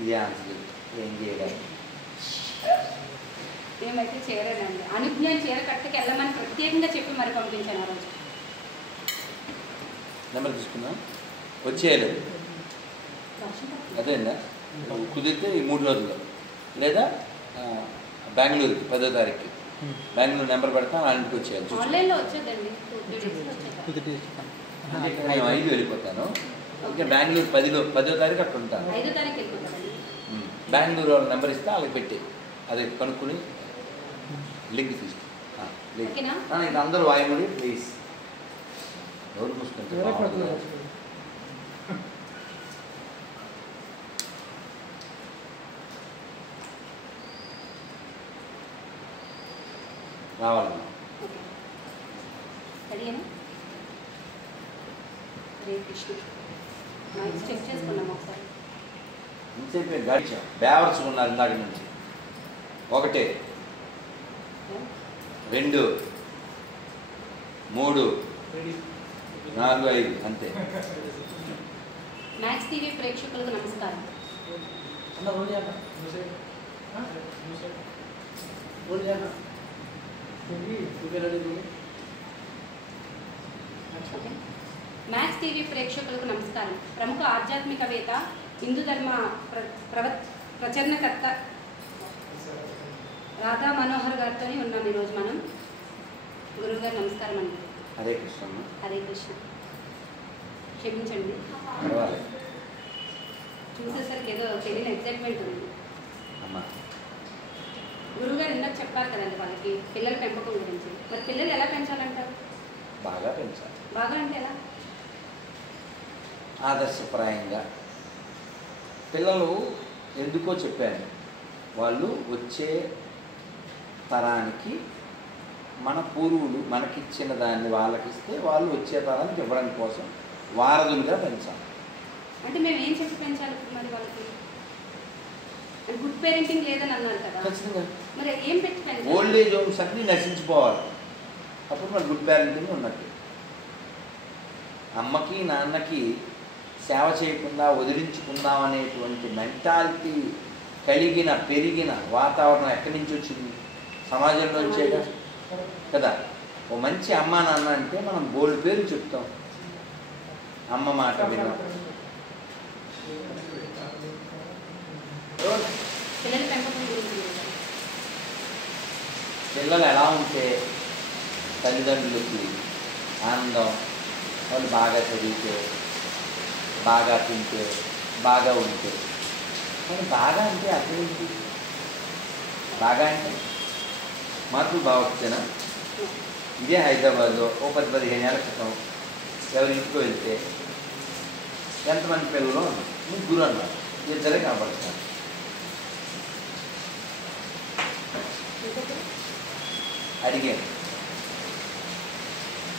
ఇది ఆన్సర్ ఏం చేయలేదు. ఏమైతే చేరానండి. అనుజ్ఞ చీర కట్టకి వెళ్ళమని ప్రత్యేకంగా చెప్పి మరి పంపించాను ఆ రోజు. నెంబర్ తీసుకుందాం. వచ్చేయలేదు అదేనా కుదిరితే ఈ 3 రోజుల్లో లేదా బెంగళూరుకి 10వ తారీఖుకి బెంగళూరు నెంబర్ పెడతాం. ఆ ఇంటికి వచ్చేయాలి. ఆన్లైన్లో వచ్చేదండి. నేను 5 వెళ్ళిపోతాను. ఇంకా బెంగళూరు 10వ తారీఖు అక్కడ ఉంటాను. 5వ తారీఖు వెళ్ళిపోతానండి. బెంగళూరు వాళ్ళ నెంబర్ ఇస్తే వాళ్ళకి పెట్టి అది కనుక్కుని లింక్ తీసుకు ఇది అందరూ వాయుమడి ప్లీజ్. ఎవరు మూసుకుంటే రావాలమ్మా. చెక్ చేసుకున్నాం ఒకసారి. ఇంతసేపు గడిచాం బేవర్చుకున్నారు ఇందాక నుంచి. 1 2 3 4 5 అంతే. మ్యాక్స్ టీవీ ప్రేక్షకులకు నమస్కారం. మ్యాక్స్ టీవీ ప్రేక్షకులకు నమస్కారం. ప్రముఖ ఆధ్యాత్మికవేత్త హిందూ ధర్మ ప్రచరణకర్త రాధా మనోహర్ గారితో ఉన్నాం ఈరోజు మనం. గురువు గారు నమస్కారం అండి. హరే కృష్ణ. హరే కృష్ణ. క్షమించండి, చూసేసరికి ఏదో తెలియని ఎగ్జైట్మెంట్ ఉంది. గురువుగారు ఇందాక చెప్పారు కదండి వాళ్ళకి పిల్లల పెంపకం గురించి. మరి పిల్లలు ఎలా పెంచాలంటారు? బాగా పెంచాలి. బాగా అంటే ఎలా? ఆదర్శప్రాయంగా. పిల్లలు ఎందుకో చెప్పాను, వాళ్ళు వచ్చే తరానికి మన పూర్వులు మనకిచ్చిన దాన్ని వాళ్ళకిస్తే వాళ్ళు వచ్చే తరానికి ఇవ్వడం కోసం వారధులుగా పెంచాలి. అంటే మేము ఏం చెప్పి పెంచాలి మరి వాళ్ళకి? గుడ్ పేరెంటింగ్ లేదని అన్నారు కదా. ఖచ్చితంగా. మరి ఏం పెట్టి పెంచాలి? ఓల్డ్ ఏజ్ హోమ్స్ అన్నీ నశించిపోవాలి. అప్పుడు మన గుడ్ పేరెంటింగ్ ఉన్నట్టు. అమ్మకి నాన్నకి సేవ చేయకుండా వదిలించుకుందాం అనేటువంటి మెంటాలిటీ కలిగిన పెరిగిన వాతావరణం ఎక్కడి నుంచి వచ్చింది? సమాజంలో వచ్చేగా కదా. ఓ మంచి అమ్మ నాన్న అంటే మనం బోల్డ్ పేరు చెప్తాం. అమ్మ మాట విన్నాం. పిల్లలు ఎలా ఉంటే తల్లిదండ్రులకి ఆనందం, వాళ్ళు బాగా చదివితే, బాగా తింటే, బాగా ఉంటే. కానీ బాగా అంటే అర్థం ఏంటి? బాగా అంటే మాతృభావచ్చేనా? ఇదే హైదరాబాద్లో ఓ 10-15 ఏళ్ల క్రితం ఎవరి ఇంటికి వెళ్తే ఎంతమంది పిల్లలు ఉన్నారు? 3 అన్నారు. 2 కనబడుతున్నారు. అడిగాను,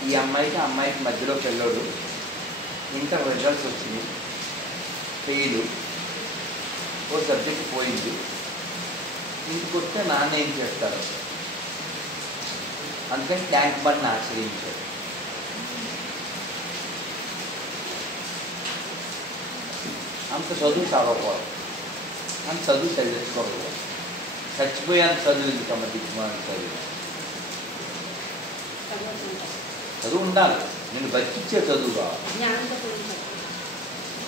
ఈ అమ్మాయికి మధ్యలో పిల్లోడు ఇంటర్ రిజల్ట్స్ వచ్చింది, ఫెయిల్, ఓ సబ్జెక్ట్ పోయింది, ఇంటికి వస్తే నాన్న ఏం చేస్తారు? అందుకని ట్యాంక్ బండ్ని ఆశ్రయించాడు. అంత చదువు చదవకూడదు, అంత చదువు చదివించుకోకూడదు. చచ్చిపోయాను చదువు ఎందుకమ్మ దిక్కుమాలని చదువు ఉండాలి. నేను బతికిచ్చే చదువు కావాలి.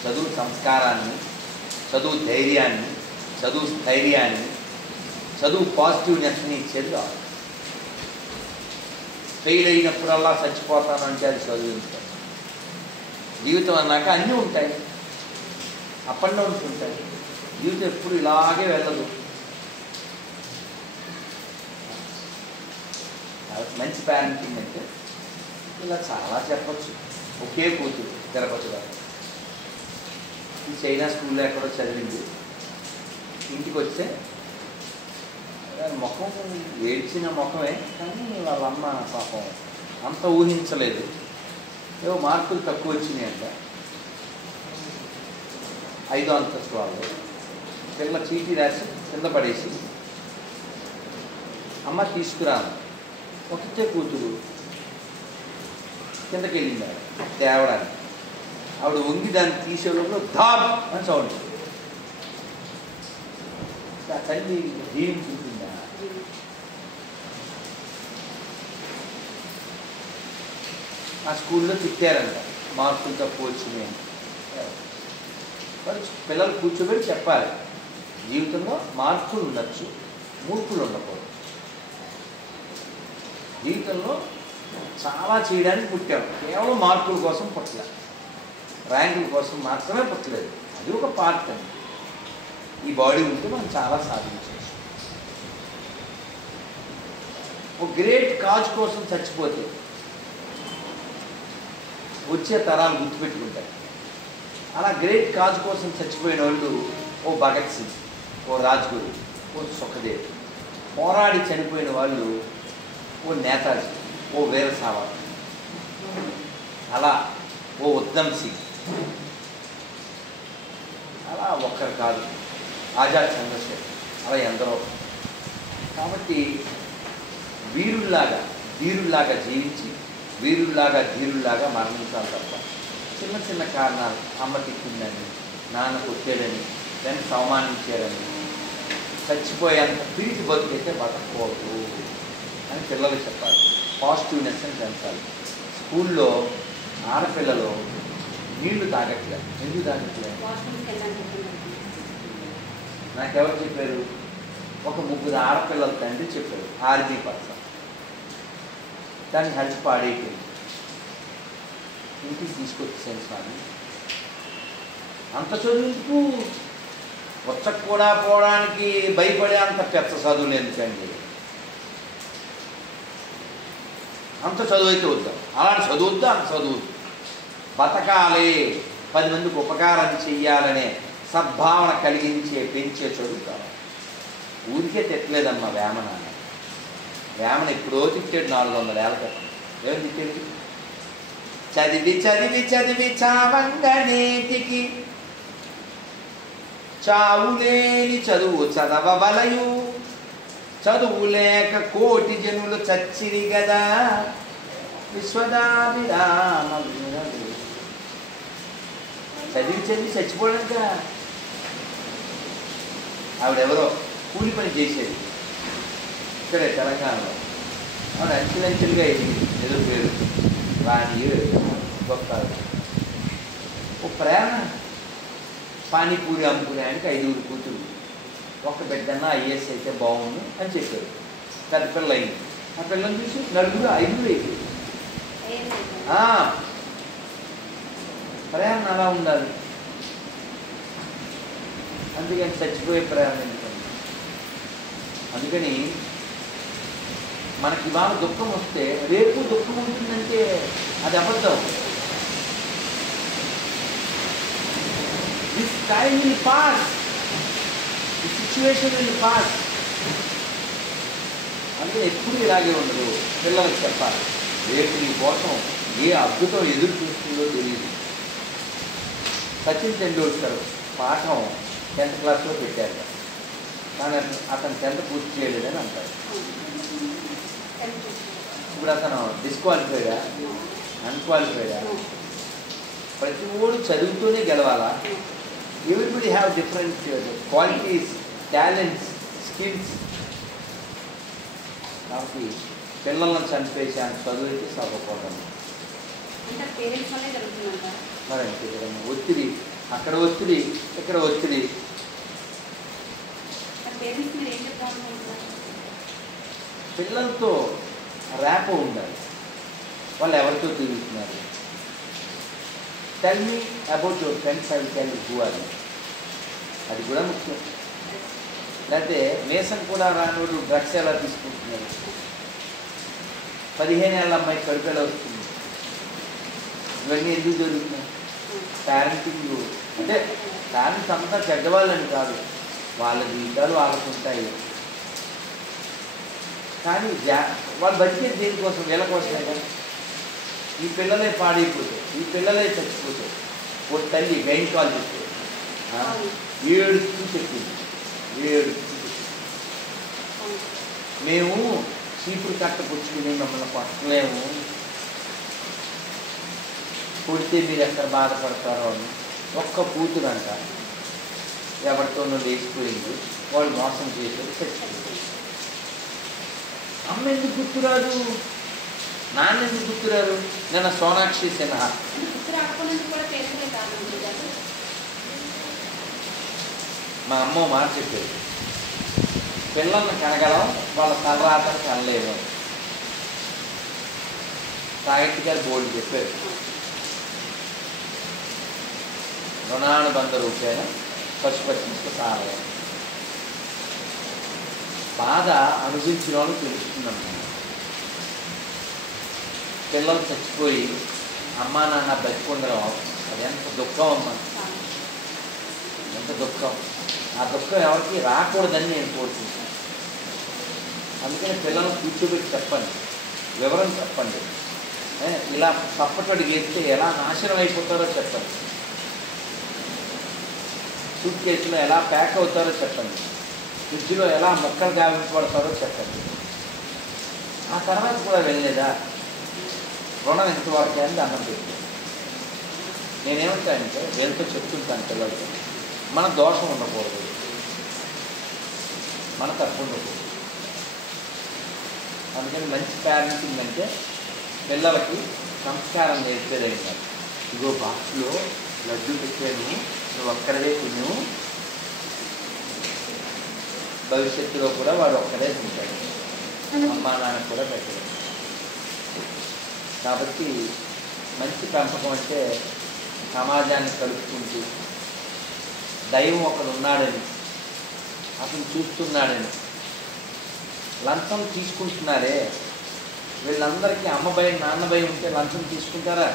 చదువు సంస్కారాన్ని, చదువు ధైర్యాన్ని, చదువు స్థైర్యాన్ని, చదువు పాజిటివ్నెస్ని ఇచ్చేది కావాలి. ఫెయిల్ అయినప్పుడల్లా చచ్చిపోతానంటే అది చదివించాలి. జీవితం అన్నాక అన్నీ ఉంటాయి, అప్ అండ్ డౌన్స్ ఉంటాయి. జీవితం ఎప్పుడు ఇలాగే వెళ్ళదు. మంచి పేరెంటింగ్ అంటే ఇలా చాలా చెప్పచ్చు. ఒకే కూతురు తిరుపతి గారు, ఈ చైనా స్కూల్లో ఎక్కడో చదివింది. ఇంటికి వస్తే ముఖం ఏడ్చిన ముఖమే, కానీ వాళ్ళ అమ్మ పాపం అంత ఊహించలేదు. ఏవో మార్కులు తక్కువ వచ్చినాయి అంట. 5వ అంతస్తు వాళ్ళు పిల్ల చీటీ రాసి కింద పడేసి అమ్మ తీసుకురాను, ఒకటే కూతురు కిందకి వెళ్ళింది తేవడానికి. ఆవిడ వంగి దాన్ని తీసే లోపల ధాబ్ అని సౌండ్. ఆ తల్లి జీవించుంటుందా? ఆ స్కూల్లో తిట్టారంట, మార్కులు తక్కువ వచ్చినాయి అని. పిల్లలు కూర్చోబెట్టి చెప్పాలి, జీవితంలో మార్కులు ఉండొచ్చు, మూర్ఖులు ఉండకూడదు. జీవితంలో చాలా చేయడానికి పుట్టాం, కేవలం మార్కుల కోసం పుట్టలేదు, ర్యాంకుల కోసం మాత్రమే పుట్టలేదు. అది ఒక పార్ట్ అండి. ఈ బాడీ ఉంటే మనం చాలా సాధించవచ్చు. ఒక గ్రేట్ కాజ్ కోసం చచ్చిపోతే వచ్చే తరాలు గుర్తుపెట్టుకుంటాయి. అలా గ్రేట్ కాజ్ కోసం చచ్చిపోయిన వాళ్ళు ఓ భగత్ సింగ్, ఓ రాజ్గురు, ఓ సుఖదేవ్. పోరాడి చనిపోయిన వాళ్ళు ఓ నేతాజీ, ఓ వీర సావర్కర్, అలా ఓ ఉద్దమ్ సింగ్. అలా ఒక్కరు కాదు, ఆజాద్ చంద్రశేఖర్, అలా ఎందరో. కాబట్టి ధీరుల్లాగా జీవించి వీరుల్లాగా ధీరుల్లాగా మరణించాలి తప్ప చిన్న చిన్న కారణాలు, అమ్మ తిట్టిందని, నాన్న కొట్టాడని, ఫ్రెండ్స్ అవమానించారని చచ్చిపోయేంత పిరికి బతుకైతే బతకూడదు అని పిల్లలకు చెప్పాలి. పాజిటివ్నెస్ అని పెంచాలి. స్కూల్లో ఆడపిల్లలు నీళ్లు తాగట్లేదు. ఎందుకు తాగట్లేదు? నాకెవరు చెప్పారు? ఒక 3 ఆడపిల్లల తండ్రి చెప్పారు, ఆర్మీ పర్సన్. దాన్ని హెల్త్ పాడైపోయింది, ఇంటికి తీసుకొచ్చేసాను స్వామి. అంత చదువుకు వచ్చకు కూడా పోవడానికి భయపడే అంత పెద్ద చదువులు ఎందుకండి? అంత చదువు అయితే వద్దాం, అలాంటి చదువుద్దా? అంత చదువుద్దు. బతకాలి, 10 మందికి ఉపకారం చెయ్యాలనే సద్భావన కలిగించే పెంచే చదువు కావాలి. ఊరికే తిట్టలేదమ్మా వేమన. వేమన ఎప్పుడో తిట్టాడు, 400 ఏళ్ళ క్రితం. ఏమని తిట్టాడు? చదివి చదివి చదివి చావంగనేటికి చావులేని చదువు చదవవలయు, చదువు లేక కోటి జనులు చచ్చిరి గదా విశ్వదాభిరామ. చదివి చదివి చచ్చిపోవడాక ఆవిడెవరో కూలి పని చేసేది ఇక్కడే తెలంగాణలో. ఆవిడ అంచెలంచెలుగా ఏదో పేరు రాణి గొప్ప. ఓ ప్రేరణ, పానీపూరి అమ్ముకునేడానికి 5 కూతురు, ఒక బిడ్డన్నా ఐఏఎస్ అయితే బాగుంది అని చెప్పారు. పెద్ద పిల్ల అయింది. ఆ పిల్లని చూసి 4 5 అయిపోయింది. ప్రేరణ అలా ఉండాలి. అందుకని చచ్చిపోయే ప్రేరణ ఎందుకండి? అందుకని మనకి ఇవాళ దుఃఖం వస్తే రేపు దుఃఖం ఉంటుందంటే అది అబద్ధం. This time will pass, this situation will pass. అందుకని ఎప్పుడు ఇలాగే ఉండదు. పిల్లలకు చెప్పాలి, రేపు నీ కోసం ఏ అద్భుతం ఎదురు చూస్తుందో తెలియదు. సచిన్ టెండూల్కర్ పాఠం 10th క్లాస్లో పెట్టారు, కానీ అతను 10th పూర్తి చేయలేదని అంటారు. ఇప్పుడు అతను డిస్క్వాలిఫైడా, అన్క్వాలిఫైడా? ప్రతి ఓడు చదువుతూనే గెలవాలా? Everybody have different qualities, talents, skills. కాబట్టి పిల్లలను చంపేసి అంత చదువు అయితే చదవకపోవడం మరి అంతే కదమ్మా. ఒత్తిడి, అక్కడ ఒత్తిడి, ఇక్కడ ఒత్తిడి. పిల్లలతో ర్యాపో ఉండాలి. వాళ్ళు ఎవరితో తిరుగుతున్నారు? Tell me about your friends, I will tell you who are you. అది కూడా ముఖ్యం. లేకపోతే మేసం కూడా రానోడు డ్రగ్స్ ఎలా తీసుకుంటున్నారు? 15 ఏళ్ళ అమ్మాయి కడుపు ఎలా వస్తుంది? ఇవన్నీ ఎందుకు జరుగుతున్నాయి? పేరెంటింగ్ అంటే పేరెంట్స్ అంతా చెడ్డవాళ్ళని కాదు, వాళ్ళ జీవితాలు వాళ్ళకు ఉంటాయి. కానీ వాళ్ళు బతికేది దేనికోసం? వీళ్ళ కోసమే కదా. ఈ పిల్లలే పాడైపోతాయి, ఈ పిల్లలే చచ్చిపోతాయి. ఓ తల్లి గైనకాలజిస్ట్ ఏడుస్తూ చెప్పింది, మేము చీపురు కట్ట పుచ్చుకుని మమ్మల్ని పట్టలేము, కొడితే మీరు ఎక్కడ బాధపడతారో అని. ఒక్క కూతురు అంట ఎవరితోనో లేచిపోయింది, వాళ్ళు మోసం చేసేది చచ్చిపోయింది. అమ్మ ఎందుకు గుర్తురాదు, నాన్న ఎందుకు గుర్తురారు? నేను సోనాక్షి సిన్హా మా అమ్మ మాట చెప్పేది, పిల్లల్ని కనగలం వాళ్ళ తలరాతను కనలేము. సాహిత్య గారు బోర్డు చెప్పారు, రుణానుబంధ రూపేణ పశుపతి సారం. బాధ అనుభవించిన వాళ్ళు తెలుస్తుందన్నమాట. పిల్లలు చచ్చిపోయి అమ్మా నాన్న బతికుండడం అది ఎంత దుఃఖం అమ్మా, ఎంత దుఃఖం. ఆ దుఃఖం ఎవరికి రాకూడదని నేను కోరుకుంటున్నాను. అందుకని పిల్లలను కూర్చోబెట్టి చెప్పండి, వివరణ చెప్పండి. ఇలా తప్పటడి గేస్తే ఎలా నాశనం అయిపోతారో చెప్పండి, సూట్ కేసులో ఎలా ప్యాక్ అవుతారో చెప్పండి, ఫ్రిడ్జ్లో ఎలా మొక్కలు గావించబడతారో చెప్పండి. ఆ తర్వాత కూడా వెళ్ళలేదా? రుణం ఎంతవరకు అని అన్నం పెట్టాను. నేనేమంటానంటే వీళ్ళతో చెప్తుంటాను పిల్లలతో, మన దోషం ఉండకూడదు, మన తప్పు ఉండకూడదు. అందుకని మంచి పేరెంటింగ్ అంటే పిల్లలకి సంస్కారం నేర్పేదైనా, ఇగో బాక్స్లో లడ్డు పెట్టాను, నువ్వు ఒక్కడే తిను, భవిష్యత్తులో కూడా వాడు ఒక్కడే తింటాడు, అమ్మా నాన్న కూడా పెట్టాడు. కాబట్టి మంచి పెంపకం అంటే సమాజాన్ని కలుపుకుంటూ దైవం ఒకడు ఉన్నాడని, అతను చూస్తున్నాడని. లంచం తీసుకుంటున్నారే, వీళ్ళందరికీ అమ్మ భయం నాన్న భయం ఉంటే లంచం తీసుకుంటారా?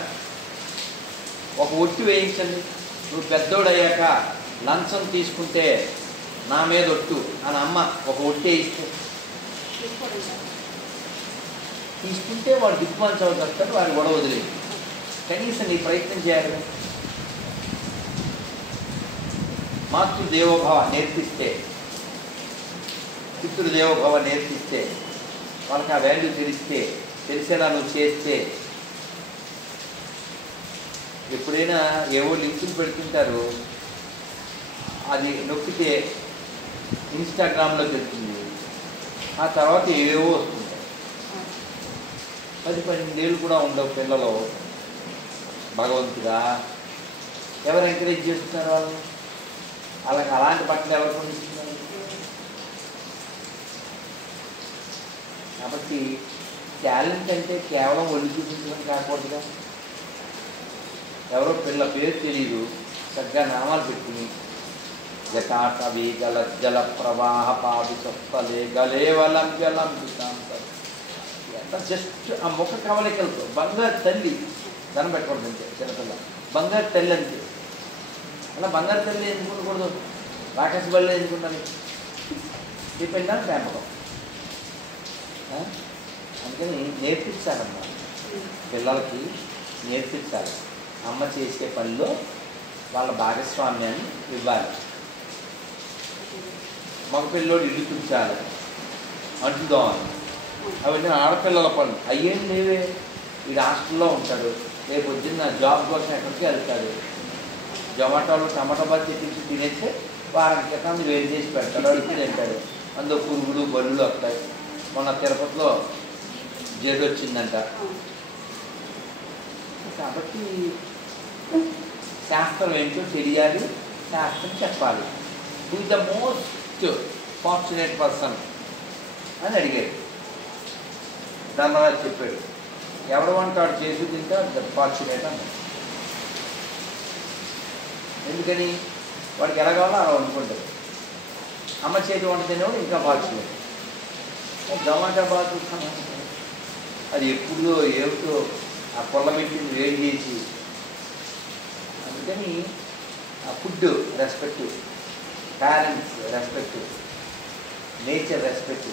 ఒక ఒట్టు వేయించండి, నువ్వు పెద్దోడయ్యాక లంచం తీసుకుంటే నా మీద ఒట్టు అని అమ్మ ఒక ఒట్టు వేయిస్తే తీసుకుంటే వాడు దిక్కుమాలి చదువుతాడు, వాడు గొడవ వదిలేదు. కనీసం నీ ప్రయత్నం చేయాలి. మాతృదేవోభవ నేర్పిస్తే, పితృదేవోభవ నేర్పిస్తే, వాళ్ళకి ఆ వాల్యూ తెలిసేలా నువ్వు చేస్తే. ఎప్పుడైనా ఏవో లింకులు పెడుతుంటారు, అది నొక్కితే ఇన్స్టాగ్రామ్లోకి వెళ్తుంది, ఆ తర్వాత ఏవేవో వస్తుంటాయి. 10-12 ఏళ్ళు కూడా ఉండవు పిల్లలు. భగవంతుడా ఎవరు ఎంకరేజ్ చేస్తున్నారు వాళ్ళు? వాళ్ళకి అలాంటి బట్టలు ఎవరు కొనిస్తున్నారు? కాబట్టి టాలెంట్ అంటే కేవలం ఒళ్ళు చూపించడం కాకూడదుగా. ఎవరో పిల్ల పేరు తెలియదు, చక్కగా నామాలు పెట్టుకుని జటాటవి గల జల ప్రవాహ పాది చొప్పలే గలేవలంప్యలం ఎంత జస్ట్ ఆ ముఖ కవలికలతో బంగారు తల్లి ధనం పెట్టకూడదు అంతే. చిన్నపిల్ల బంగారు తల్లి అంతే. అలా బంగారు తల్లి ఎందుకుండకూడదు? రాకేశ బల్లి ఎందుకుండాలి? డిపెండ్ ఆన్ పెంపకం. అందుకని నేర్పించాలమ్మా, పిల్లలకి నేర్పించాలి. అమ్మ చేసే పనిలో వాళ్ళ భాగస్వామ్యాన్ని ఇవ్వాలి. మగ పిల్లోడు ఇల్లు తుడిచాలి, అంటుదామని, అవన్నీ ఆడపిల్లల పనులు. అయ్యేం లేవే, వీడు హాస్టల్లో ఉంటాడు, రేపు పొద్దున్న జాబ్ కోసం ఎక్కడికి వెళ్తాడు, జొమాటోలో టమాటో బాత్ తెప్పించి తినేస్తే వారం క్రితం వేడి చేసి పెడతాడు, అడుగుతూ తింటాడు. అందులో పురుగులు బల్లులు వస్తాయి. మొన్న తిరుపతిలో జేడు వచ్చిందంట. కాబట్టి శాస్త్రం ఏంటో తెలియాలి, శాస్త్రం చెప్పాలి. Who the most fortunate person అని అడిగాడు. ధర్మరాజు చెప్పాడు, ఎవరు వంటాడు చేసి తింటే ఫార్చునేట్ అన్నాడు. ఎందుకని? వాడికి ఎలా కావాలో అలా వండుకుంటాడు. అమ్మ చేతి వంట తినేవాడు ఇంకా ఫార్చునేట్. జొమాటో బాత్ అది ఎప్పుడో ఏమిటో ఆ పొల్ల పెట్టింది వేడి చేసి. అందుకని ఆ food respect, parents respect, nature respect.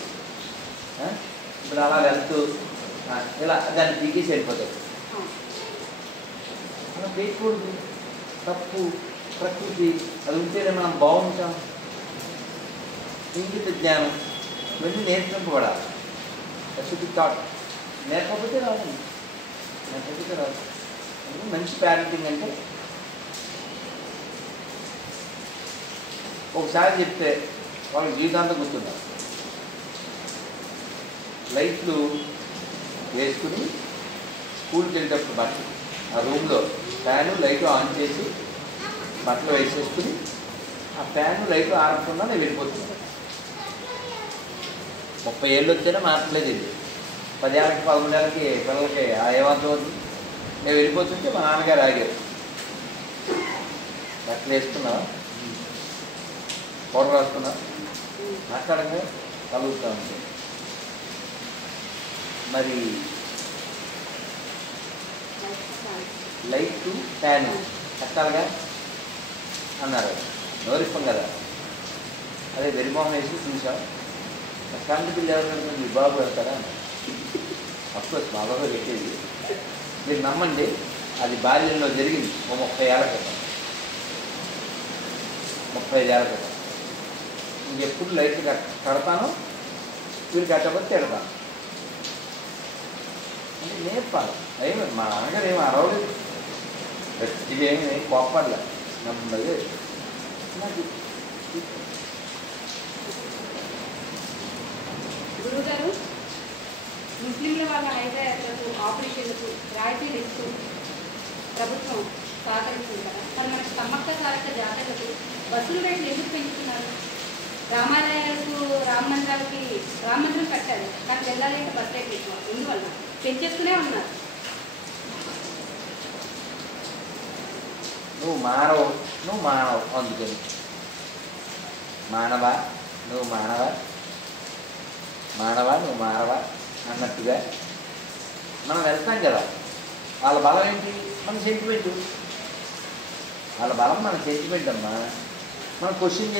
ఇప్పుడు అలా వెళ్తూ ఇలా దాన్ని దిగేసి వెళ్ళిపోతాడు. అలా చేయకూడదు, తప్పు. ప్రకృతి అది ఉంటేనే మనం బాగుంటాం. ఇంగిత జ్ఞానం ఇవన్నీ నేర్పింపబడాలి. శుద్ధి థాట్ నేర్పకపోతే రాదండి, నేర్పకపోతే రాదు. మంచి పేరెంటింగ్ అంటే ఒకసారి చెప్తే వాళ్ళకి జీవితాంతం గుర్తున్నారు. లైట్లు వేసుకుని స్కూల్కి వెళ్ళేటప్పుడు బట్టలు ఆ రూమ్లో ఫ్యాను లైట్లు ఆన్ చేసి బట్టలు వేసేసుకుని ఆ ఫ్యాను లైట్లు ఆరకుండా నేను వెళ్ళిపోతున్నాను. 30 ఏళ్ళు వస్తేనే మారట్లేదు. ఇది 10 ఏళ్ళకి 11 ఏళ్ళకి పిల్లలకి ఆ ఏమంతం అవుతుంది. నేను వెళ్ళిపోతుంటే మా నాన్నగారు ఆగారు. బట్టలు వేసుకున్నా, పౌడర్ రాసుకున్నా, మాట్లాడంగా కలుగుతూ ఉంది. మరి లైట్ ఫ్యాను కట్టాలిగా అన్నారు. నోరిప్పం కదా. అదే వెరిమోహం వేసి చూసాం. కరెంటు బిల్లు ఎవరు కడుతుంది? మీ బాబు కడతారా? అఫ్కోర్స్ మా బాబు పెట్టేది. మీరు నమ్మండి, అది బాల్యంలో జరిగింది. 30 ఏళ్ళ క్రితం, 35 ఏళ్ళ క్రితం. ఇంకెప్పుడు లైట్లు కడతాను, వీళ్ళు కట్టకపోతే తిడతాను అంటే నేర్పాలి. అయ్యి మా నాన్నగారు ఏమి అరవలేదు, ఇవేమి కోపడలే, నమ్మలేదు. నాకు గురువుగారు, ముస్లింల వాళ్ళ హైదరాబాద్లకు ఆపరేషన్లకు రాయితీలు ఇస్తూ ప్రభుత్వం సహకరిస్తుంది కదా, మరి మనకి సమ్మక్క సారక్క జాతరలకు బస్సుల రేట్లు ఎందుకు పెంచుతున్నారు? రామాలయాలకు రామ మందిరం కట్టారు, కానీ వెళ్ళాలి అంటే బస్ రేట్లు ఎక్కువ. ఎందువల్ల పెంచేస్తూనే ఉన్నారు? నువ్వు మానవు అందుకని మానవా నువ్వు మానవా అన్నట్టుగా మనం వెళ్తాం కదా. వాళ్ళ బలం ఏంటి? మన సెంటిమెంటు. వాళ్ళ బలం మన సెంటిమెంట్ అమ్మా. మనం క్వశ్చన్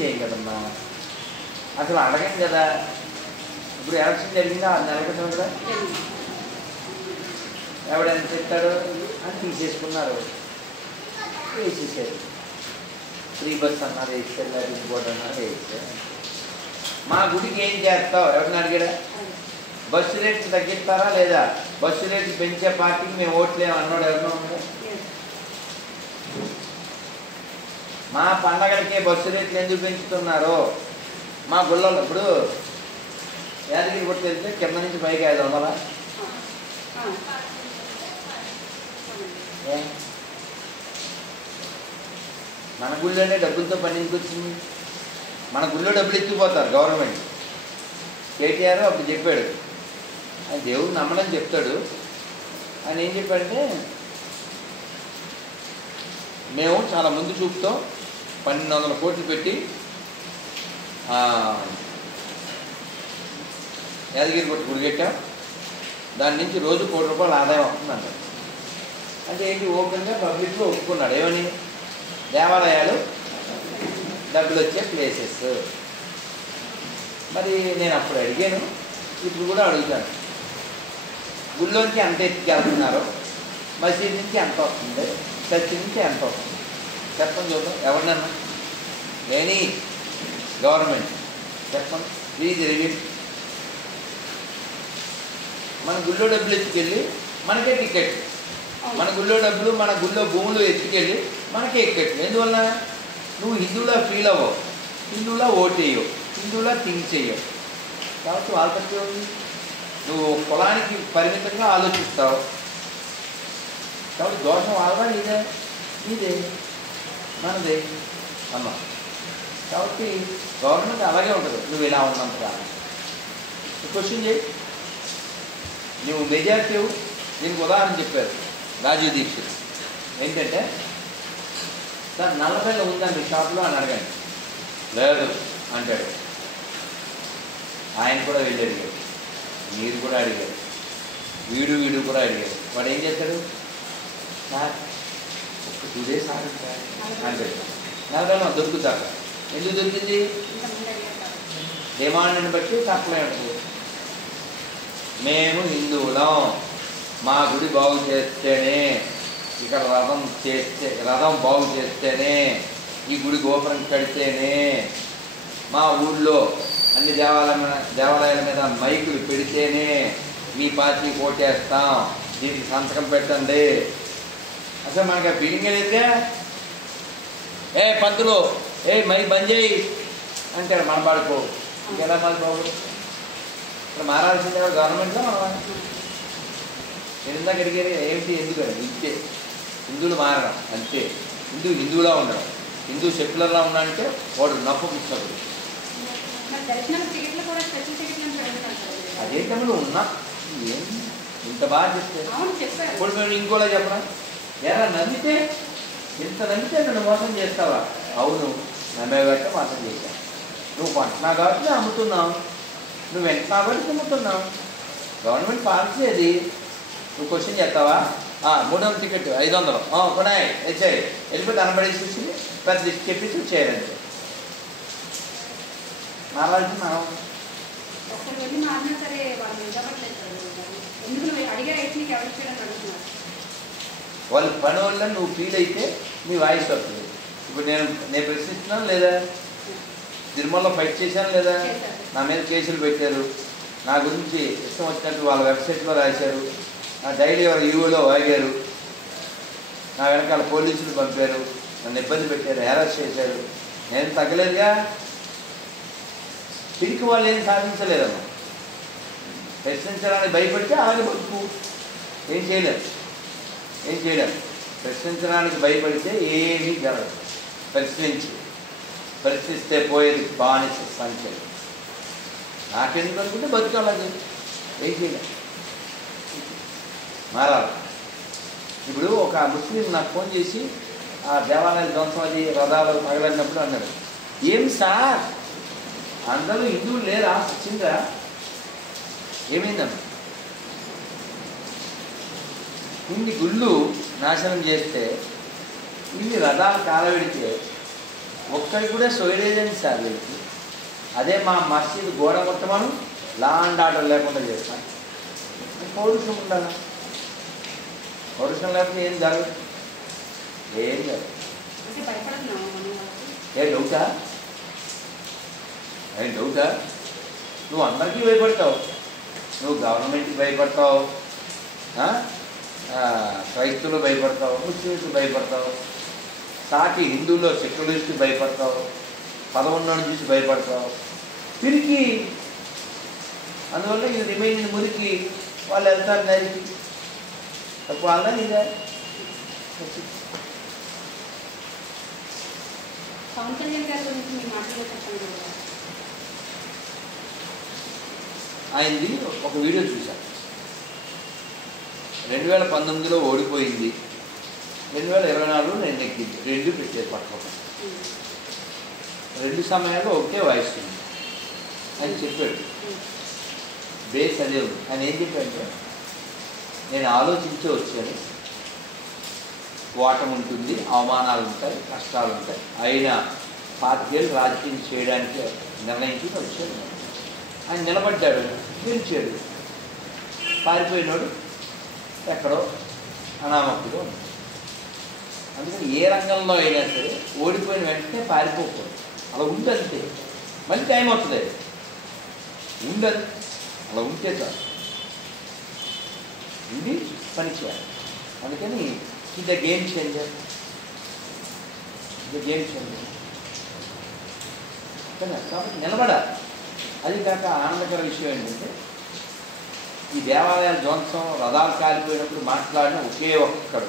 చేయం కదమ్మా. అసలు అడగం కదా. ఇప్పుడు ఎలక్షన్ జరిగిందా? 6 నెలల క్రితం కదా. ఎవడైనా చెప్తాడు అని తీసేసుకున్నారు, వేసేసారు. ఫ్రీ బస్ అన్నారు, వేసారు. అది ఇంకోటి అన్నారు, వేసారు. మా గుడికి ఏం చేస్తావు ఎవరిని అడిగాడా? బస్సు రేట్లు తగ్గిస్తారా లేదా? బస్సు రేట్లు పెంచే పార్టీకి మేము ఓట్లేము అన్నాడు ఎవరినో ఉన్నాడు? మా పండగలకే బస్సు రేట్లు ఎందుకు పెంచుతున్నారు? మా గుళ్ళలో ఇప్పుడు యాదగిరి గుట్ట వెళ్తే కింద నుంచి పైకి 500. మన గుళ్ళోనే డబ్బులతో పని ఎందుకు వచ్చింది? మన గుళ్ళో డబ్బులు ఎత్తిపోతారు గవర్నమెంట్. కేటీఆర్ అప్పుడు చెప్పాడు, ఆయన దేవుడు నమ్మడని చెప్తాడు. ఆయన ఏం చెప్పాడంటే, మేము చాలా ముందు చూపుతో 1200 కోట్లు పెట్టి యాదగిరి గుట్ట గుడి కట్టాం, దాని నుంచి రోజు ₹1 ఆదాయం అవుతుందంట. అంటే ఏంటి? ఓపెన్గా పబ్లిక్లో ఒప్పుకున్నాడు. ఏమని? దేవాలయాలు డబ్బులు వచ్చే ప్లేసెస్. మరి నేను అప్పుడు అడిగాను, ఇప్పుడు కూడా అడుగుతాను. గుళ్ళోంచి ఎంత ఎత్తుకెళ్తున్నారు, మసీద్ నుంచి ఎంత వస్తుంది, చర్చి నుంచి ఎంత వస్తుంది చెప్పండి చూద్దాం. ఎవరినన్నా లేని గవర్నమెంట్ చెప్పండి, ప్లీజ్ రివ్యూ. మన గుళ్ళో డబ్బులు ఎత్తుకెళ్ళి మనకే టికెట్, మన గుళ్ళో డబ్బులు మన గుళ్ళో భూములు ఎత్తుకెళ్ళి మనకే ఎక్కట్లు. ఎందువల్ల? నువ్వు హిందువులా ఫీల్ అవ్వవు, హిందువులా ఓటు వేయవు, హిందువులా థింక్ చేయవు. కాబట్టి వాళ్ళ తప్పే ఉంది. నువ్వు కులానికి పరిమితంగా ఆలోచిస్తావు. కాబట్టి దోషం వాళ్ళదా నీదే మనదే అమ్మా. కాబట్టి గవర్నమెంట్ అలాగే ఉంటుంది. నువ్వు ఇలా ఉన్నంత కాదు. క్వశ్చన్ చేయి. నువ్వు మెజారిటీ దీనికి ఉదాహరణ చెప్పారు రాజీవ్ దీక్షిత్. ఏంటంటే, సార్ నల్లబెల్ల ఉందండి షాప్లో అని అడగండి. లేదు అంటాడు. ఆయన కూడా వెళ్ళి అడిగాడు, మీరు కూడా అడిగారు, వీడు కూడా అడిగారు. వాడు ఏం చేస్తాడు? సార్ ఒక 2 days ఆగండి అంటాడు. నల్లబెల్ల దొరుకుతాక. ఎందుకు దొరికింది? డిమాండ్ని బట్టి సప్లై ఉంటుంది. మేము హిందువులం, మా గుడి బాగు చేస్తేనే, ఇక్కడ రథం బాగు చేస్తేనే, ఈ గుడి గోపురం కడితేనే, మా ఊళ్ళో అన్ని దేవాలయాల మీద మైకులు పెడితేనే మీ పార్టీ ఓటేస్తాం, దీనికి సంతకం పెట్టండి. అసలు మనకి ఆ ఫీలింగ్ లేదుగా. పంతులు ఏ మై బంద్ చేయి అంటాడు, మనం పాడుకో ఇంకెలా మాది బాబు. ఇక్కడ మారాల్సిందే గవర్నమెంట్లో మనం. నేను ఇందాక అడిగారు ఏమిటి ఎందుకు అని, ఇంతే హిందువులు మారడం అంతే. హిందువులా ఉండడం, హిందూ సెక్యులర్లా ఉన్నాడంటే వాడు నప్పు పుస్తకుడు. అదేంటప్పుడు నువ్వు ఉన్నా ఏం ఇంత బాగా చెప్తే ఇప్పుడు మేము ఇంకోలా చెప్పరా, ఎలా నమ్మితే ఇంత నమ్మితే నన్ను మోసం చేస్తావా? అవును నమ్మేవాటే మోసం చేశావు. నువ్వు కొంటున్నావు కాబట్టి అమ్ముతున్నావు, నువ్వు వెంటనావు కాబట్టి అమ్ముతున్నావు. గవర్నమెంట్ పాలసీ అది. నువ్వు క్వశ్చన్ చేస్తావా? 300 టికెట్ 500 కొనాయి వచ్చాయి వెళ్ళిపోతే అనబడేసి పెద్ద చెప్పి చేయాలంటే మారాల్సి మనం వాళ్ళ పని వల్ల నువ్వు ఫీల్ అయితే నీ వాయిస్ వస్తుంది. ఇప్పుడు నేను ప్రశ్నిస్తున్నాను లేదా, తిరుమలలో ఫైట్ చేశాను లేదా, నా మీద కేసులు పెట్టారు, నా గురించి ఇష్టం వచ్చినట్టు వాళ్ళ వెబ్సైట్లో రాశారు, నా డైలీ ఎవరు ఈవోలో వాగారు, నా వెనకాల పోలీసులు పంపారు, నన్ను ఇబ్బంది పెట్టారు, హెరాస్ చేశారు. నేను తగ్గలేదుగా. తిరిగి వాళ్ళు ఏం సాధించలేదమ్మా. ప్రశ్నించడానికి భయపడితే అలాగే బతుకు. ఏం చేయలేరు. ప్రశ్నించడానికి భయపడితే ఏమీ జరగదు. ప్రశ్నిస్తే పోయేది బానిస సంఖ్య. నాకెందుకు అనుకుంటే బతుకు అలాగే. ఏం చేయలేదు. మారాలి. ఇప్పుడు ఒక ముస్లిం నాకు ఫోన్ చేసి ఆ దేవాలయాలు ధ్వంసం అది రథాలు తగలన్నప్పుడు అన్నాడు, ఏం సార్ అందరూ హిందువులు లేరా వచ్చిందా? ఏమైందమ్మా? ఇన్ని గుళ్ళు నాశనం చేస్తే, ఇన్ని రథాలు కాలబెడితే ఒక్కడి కూడా సోయలేదని సార్ వీళ్ళకి. అదే మా మసీదు గోడ కొట్టమను లా అండ్ ఆర్డర్ లేకుండా చేస్తాను. పౌరుషం ఉండాలా? పౌరుషం లేకపోతే ఏం జరగదు. ఏ డౌటా? నువ్వు అందరికీ భయపడతావు. నువ్వు గవర్నమెంట్కి భయపడతావు, క్రైస్తవులు భయపడతావు, ముస్లిమ్స్ భయపడతావు, సాటి హిందువుల్లో సెక్యులరిస్ట్ భయపడతావు, పదవున్నోడిని చూసి భయపడతావు. పిరికి అందువల్ల ఇది రిమైనింగ్ మురికి వాళ్ళు వెళ్తారు దానికి. తప్పు వాళ్ళ ఇదే. ఆయనది ఒక వీడియో చూశాను. 2019లో ఓడిపోయింది, 2024లో నేను నెగ్గింది. 2 పెట్టేది పట్టుకోవడం. 2 సమయాల్లో ఒకే వాయిస్ ఉంది అని చెప్పాడు. బేస్ అదే ఉంది. ఆయన ఏం చెప్పాడంటే, నేను ఆలోచించే వచ్చాను, ఓటమి ఉంటుంది, అవమానాలు ఉంటాయి, కష్టాలు ఉంటాయి, అయినా 25 ఏళ్ళు రాజకీయం చేయడానికి నిర్ణయించి వచ్చాడు. ఆయన నిలబడ్డాడు, గెలిచాడు. పారిపోయినాడు ఎక్కడో అనామకుడు. అందుకని ఏ రంగంలో అయినా సరే ఓడిపోయిన వెంటనే పారిపోకూడదు. అలా ఉండంతే. మళ్ళీ టైం వస్తుంది. ఉండదు. అలా ఉంటే చాలు. ఉండి పని చేయాలి. అందుకని ఇది గేమ్ చేంజర్. కాబట్టి నిలబడాలి. అది కాక ఆనందకర విషయం ఏంటంటే, ఈ దేవాలయాల ధ్వంసం రథాలు కాలిపోయినప్పుడు మాట్లాడిన ఒకే ఒక్కడు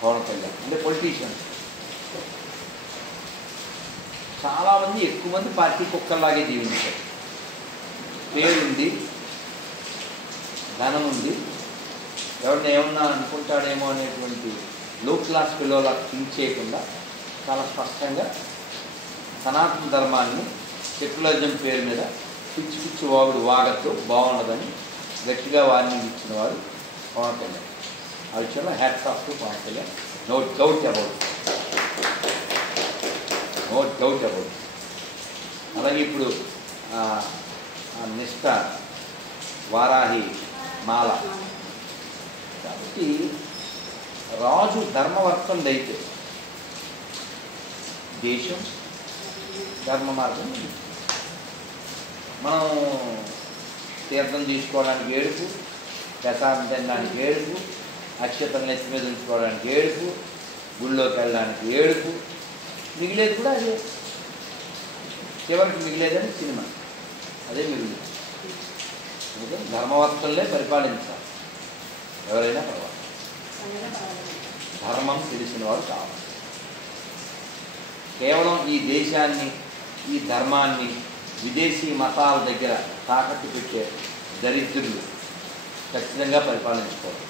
పవన్ కళ్యాణ్. అంటే పొలిటీషియన్. చాలామంది ఎక్కువ మంది పార్టీ కుక్కల్లాగే జీవించారు. పేరుంది, ధనం ఉంది, ఎవరిని ఏమన్నా అనుకుంటాడేమో అనేటువంటి లో క్లాస్ పిల్లల థింక్ చేయకుండా చాలా స్పష్టంగా సనాతన ధర్మాన్ని సెక్యులరిజం పేరు మీద పిచ్చి వాగద్దు, బాగుండదని గట్టిగా వార్నింగ్ ఇచ్చిన వాడు పవన్ కళ్యాణ్. ఆ విషయంలో hats off to Pawan Kalyan. No doubt about. అలాగే ఇప్పుడు నిష్ఠ వారాహి మాల. కాబట్టి రాజు ధర్మవర్తం అయితే దేశం ధర్మ మార్గం. మనం తీర్థం తీసుకోవడానికి ఏడుపు, ప్రసాదం తినడానికి ఏడుపు, అక్షతలు నెత్తి మీద ఉంచుకోవడానికి ఏడుపు, గుళ్ళోకి వెళ్ళడానికి ఏడుపు, మిగిలేది కూడా అదే. చివరికి మిగిలేదని సినిమా, అదే మిగిలింది. అందుకే ధర్మవర్తలే పరిపాలించాలి, ఎవరైనా పర్వాలి, ధర్మం తెలిసిన వారు కావాలి. కేవలం ఈ దేశాన్ని, ఈ ధర్మాన్ని విదేశీ మతాల దగ్గర తాకట్టు పెట్టే దరిద్రులు ఖచ్చితంగా పరిపాలించుకోవాలి.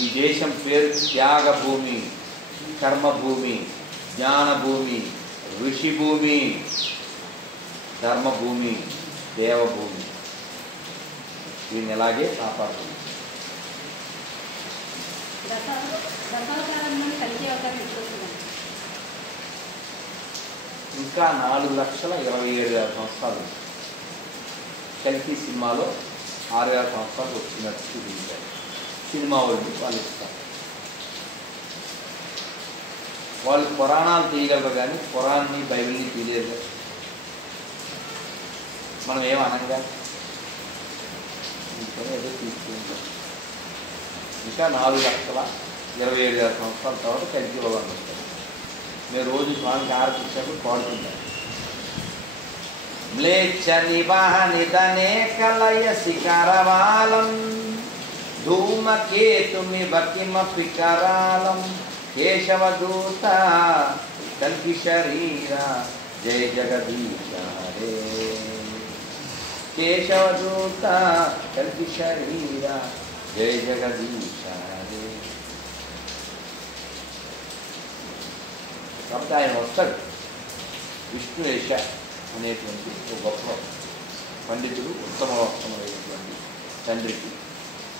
ఈ దేశం పేరు త్యాగభూమి, కర్మభూమి, జ్ఞానభూమి, ఋషిభూమి, ధర్మభూమి, దేవభూమి. దీన్ని ఎలాగే కాపాడుతుంది. ఇంకా 4,27,000 సంవత్సరాలు. కల్కి సినిమాలో 6,000 సంవత్సరాలు వచ్చినట్టు చూపించారు. సినిమా వాళ్ళు ఇస్తారు. వాళ్ళు పురాణాలు తీయగలరు కానీ పురాణాన్ని, బైబిల్ని తీయలేరు. మనం ఏమనంగా ఏదో తీసుకుంటాం. ఇంకా 4,27,000 సంవత్సరాల తర్వాత కలిసి ఇవ్వాలని వస్తారు. మేము రోజు స్వామికి ఆరతి ఇచ్చినప్పుడు పాడుతుంటాం. మ్లేచ్ఛ నివాహనిధనే కలయసి కరవాలం ధూమకేతుమివ కిమపి కరాళం కేశవదూత కల్కి శరీర జయ జగదీశ హరే. కేశవదూత కల్కి శరీర జయ జగదీశ హరే. కాబట్టి ఆయన వస్తాడు. విష్ణువేష అనేటువంటి ఒక గొప్ప పండితుడు, ఉత్తమమైనటువంటి తండ్రికి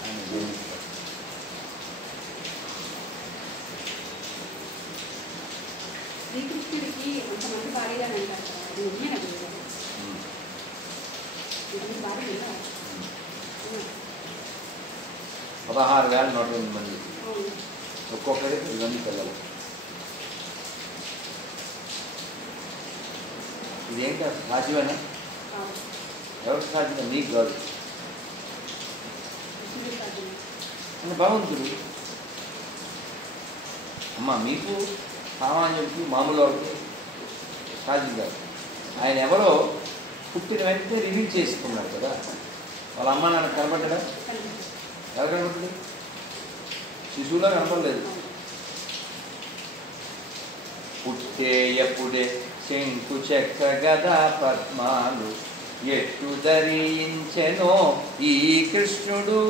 ఆయన జన్మిస్తాడు. శ్రీకృష్ణుడికి అంతమంది భార్యలు అంటారు కదా, అది నిజమేనా గురుగారు? 16,108 మంది, ఒక్కొక్కరికి 2 మంది పిల్లలు. ఇదేంటి సాధ్యమేనా? ఎవరికి సాధ్యమే? నీకు కాదు, భగవంతుడు. అమ్మ మీకు సామాన్యుడికి, మామూలు వాడికి సాధ్యం కాదు. ఆయన ఎవరో పుట్టిన వెంటనే రివీల్ చేసుకున్నాడు కదా. వాళ్ళ అమ్మ నాన్న కనబడ్డా? ఎవరు కనబడ్డాడు? శిశువులో కనపడలేదు. పుట్టే ఎప్పుడే శంకు చక్ర గదా పద్మాలు ఎట్టు ధరించెనో ఈ కృష్ణుడు.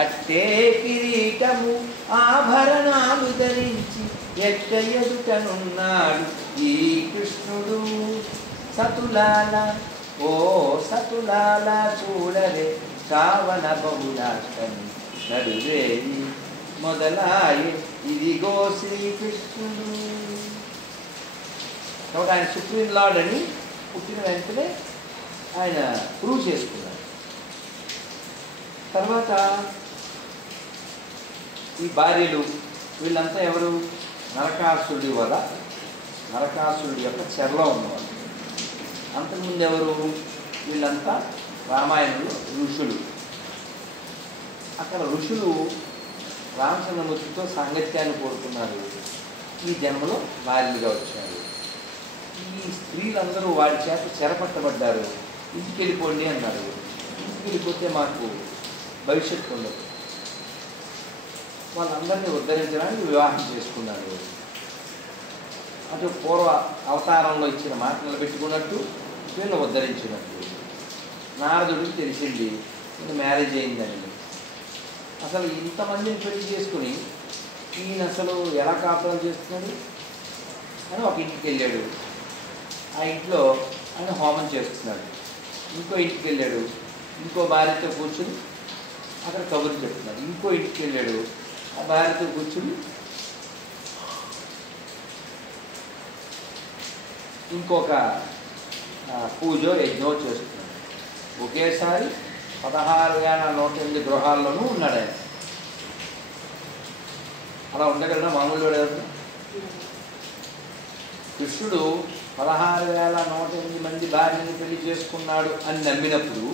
అట్టే కిరీటము ఆభరణాలు ధరించి ఎట్ట ఎదుటనున్నాడు ఈ కృష్ణుడు. సతులాల ఓ సతులాల చూడరే శ్రావణ బహుళాష్టమి నడువేది మొదలాయి ఇదిగో శ్రీకృష్ణుడు. కాబట్టి ఆయన సుప్రీం లార్డ్ అని పుట్టిన వెంటనే ఆయన ప్రూవ్ చేసుకున్నాడు. తర్వాత ఈ భార్యలు వీళ్ళంతా ఎవరు? నరకాసురుడి వల్ల, నరకాసురుడి యొక్క చెరలో ఉన్నవాళ్ళు. అంతకుముందు ఎవరు? వీళ్ళంతా రామాయణంలో ఋషులు. అక్కడ ఋషులు రామచంద్రమూర్తితో సాంగత్యాన్ని కోరుకున్నారు. ఈ జన్మలో భార్యలుగా వచ్చారు. ఈ స్త్రీలందరూ వాడి చేత చెరపట్టబడ్డారు. ఇంటికి వెళ్ళిపోండి అన్నారు. ఇంటికి వెళ్ళిపోతే మాకు భవిష్యత్తు ఉండదు. వాళ్ళందరినీ ఉద్ధరించడానికి వివాహం చేసుకున్నాడు. అటు పూర్వ అవతారంలో ఇచ్చిన మాట నిలబెట్టుకున్నట్టు వీళ్ళు ఉద్ధరించినట్టు. నారదుడికి తెలిసింది ఈయన మ్యారేజ్ అయిందని. అసలు ఇంతమందిని పెళ్లి చేసుకుని ఈయన అసలు ఎలా కాపురం చేస్తున్నాడు అని ఒక ఇంటికి వెళ్ళాడు. ఆ ఇంట్లో ఆయన హోమం చేస్తున్నాడు. ఇంకో ఇంటికి వెళ్ళాడు, ఇంకో భార్యతో కూర్చుని అక్కడ కబుర్లు చెప్తున్నాడు. ఇంకో ఇంటికి వెళ్ళాడు, ఆ భార్యతో కూర్చుని ఇంకొక పూజో యజ్ఞో చేస్తున్నాడు. ఒకేసారి 16,108 గృహాల్లోనూ ఉన్నాడు ఆయన. అలా ఉండగలరా మామూలు వాడు ఎవరు? కృష్ణుడు 16,108 మంది భార్యని పెళ్లి చేసుకున్నాడు అని నమ్మినప్పుడు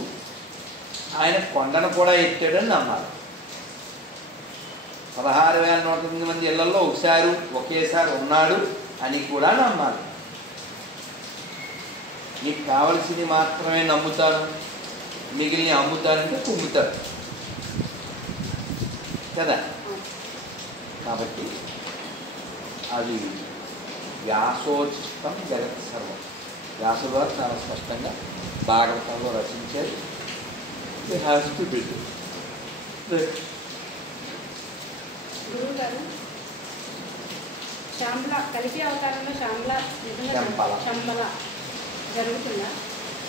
ఆయన కొండను కూడా ఎత్తాడని నమ్మాలి. 16,108 మంది ఇళ్లలో ఒకేసారి ఉన్నాడు అని కూడా నమ్మాలి. నీకు కావలసింది మాత్రమే నమ్ముతాను, మిగిలిన అమ్ముతానంటే కుమ్ముతాడు కదా. కాబట్టి అది వ్యాసోచితం జగత్ సర్వం. వ్యాసుడు గారు చాలా స్పష్టంగా భాగవతంలో రచించారు. ఇట్ హ్యాస్ టు బి గురువు గారు శాంబల కలిపి అవతారంలో శాంబల నిజంగా శంబల జరుగుతుందా?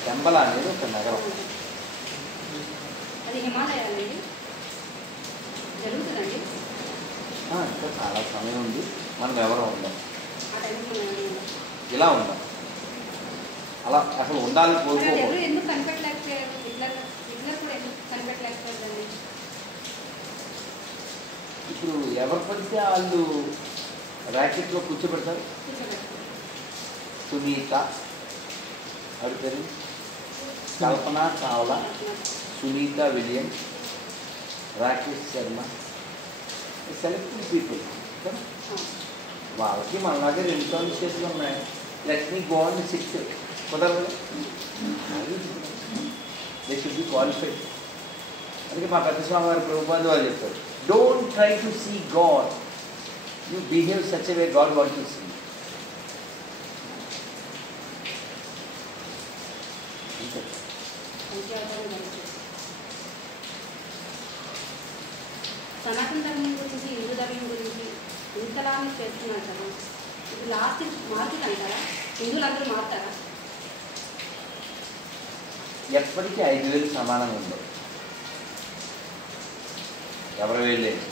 శంబల అనేది ఒక నగరం. అది హిమాలయాలండి జరుగుతుందండి. ఇంకా చాలా సమయం ఉంది, మనం ఎవరో ఉందాం, ఆ టైంలో ఇలా ఉందాం, అలా అసలు ఉండాలని కోరుకోకూడదు. ఎందుకు కనిపెట్టలేకపోయారు? హిట్లర్ కూడా ఎందుకు కనిపెట్టలేకపోయారండి? ఇప్పుడు ఎవరు పడితే వాళ్ళు ర్యాకెట్లో కూర్చోబెడతారు. సునీత ఆవిడ పేరు Kalpana Chawla, Sunita Williams, Rakesh Sharma, selected people కదా. వాళ్ళకి మనలాగే 2 కాళ్ళు చేతులు ఉన్నాయి. లక్ష్మీ గోవన్ 6 కుదరదు. They should be qualified. అందుకే మా పెద్ద స్వామి వారి ప్రభుపాద వాళ్ళు చెప్తారు, don't try to see God, you behave such a way God want to see. సనాతన ధర్మం గురించి, హిందూ ధర్మం గురించి ఇంతలా చేస్తున్నారు కదా, ఇది లాస్ట్ మారుతుంది అంటారా? హిందువులందరూ మారుతారా? ఎప్పటికీ 5,000 సమానంగా ఉండవు, ఎవరు వెళ్ళేది.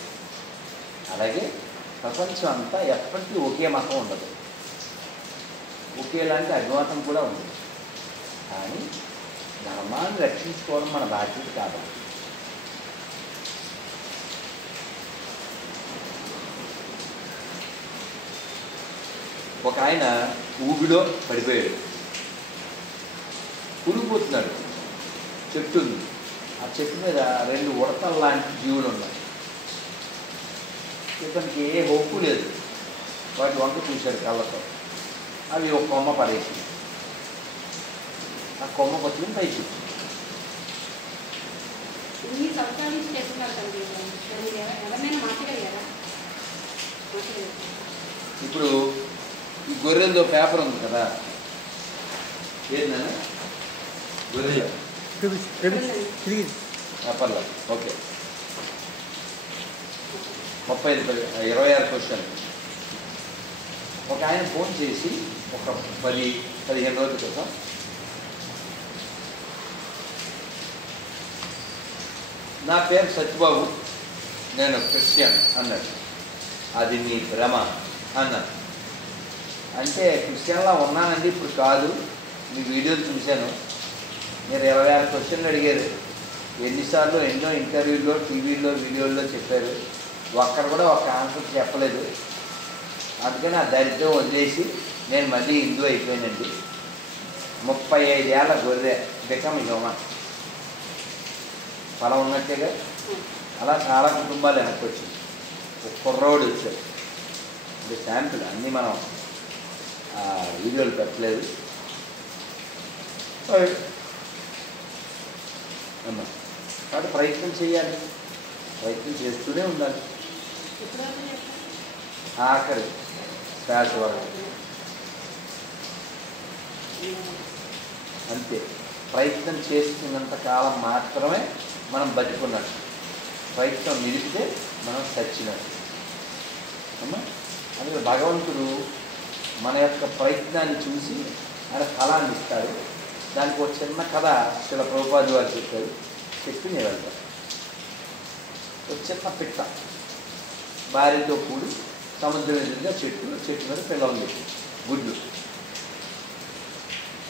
అలాగే ప్రపంచం అంతా ఎప్పటికీ ఒకే మతం ఉండదు, ఒకేలాంటి అభిమతం కూడా ఉంది. కానీ ధర్మాన్ని రక్షించుకోవడం మన బాధ్యత కాదు. ఒక ఆయన ఊబిలో పడిపోయాడు, కూలిపోతున్నాడు. చెట్టు ఉంది, ఆ చెట్టు మీద 2 ఉడతలు లాంటి జీవులు ఉన్నాయి. ఇతనికి ఏ హోపు లేదు. వాటి వంక చూశాడు కళ్ళతో. అవి ఒక కొమ్మ పడేసి ఆ కొమ్మ పట్టుకుని పైకి. ఇన్ని సంవత్సరాల నుంచి చేస్తున్నారు కదా, ఎవరినైనా మార్చగలిగారా? ఇప్పుడు ఈ గొర్రెలతో పేపర్ ఉంది కదా, ఏంటన్నా గొర్రెల పేపర్లో ఓకే 26 క్వశ్చన్. ఒక ఆయన ఫోన్ చేసి ఒక 10-15 రోజుల క్రితం, నా పేరు సత్యబాబు, నేను క్రిస్టియన్ అన్నాడు. అది మీ భ్రమ అన్నాడు. అంటే క్రిస్టియన్లా ఉన్నానండి, ఇప్పుడు కాదు, మీ వీడియోలు చూశాను, మీరు 26 క్వశ్చన్లు అడిగారు, ఎన్నిసార్లు ఎన్నో ఇంటర్వ్యూల్లో, టీవీల్లో, వీడియోల్లో చెప్పారు, ఒక్కరు కూడా ఒక ఆన్సర్ చెప్పలేదు. అందుకని ఆ దరిద్రం వదిలేసి నేను మళ్ళీ హిందూ అయిపోయానండి. 35 ఏళ్ళ గొర్రె బికమ్ హ్యూమన్. ఫలం ఉన్నట్టేగా. అలా చాలా కుటుంబాలు వెనక్కి వచ్చింది. ఒక కుర్రోడు వచ్చాడు. అంటే శాంపుల్ అన్నీ మనం వీడియోలు పెట్టలేదు. అమ్మా కాబట్టి ప్రయత్నం చేయాలి, ప్రయత్నం చేస్తూనే ఉండాలి. ఆఖరి శ్వాస వరకు అంతే. ప్రయత్నం చేస్తున్నంత కాలం మాత్రమే మనం బతికున్నట్టు. ప్రయత్నం నిలిపితే మనం చచ్చినట్టు. అమ్మా అందుకే భగవంతుడు మన యొక్క ప్రయత్నాన్ని చూసి ఆయన ఫలాన్ని ఇస్తాడు. దానికి ఒక చిన్న కథ శిల ప్రభుపాద వారు చెప్పారు, చెప్పి నేను వెళ్తాను. ఒక చిన్న పిట్ట భార్యతో కూడి సముద్రం ఎదురుగా చెట్టు మీద పిల్లలు పెట్టి గుడ్లు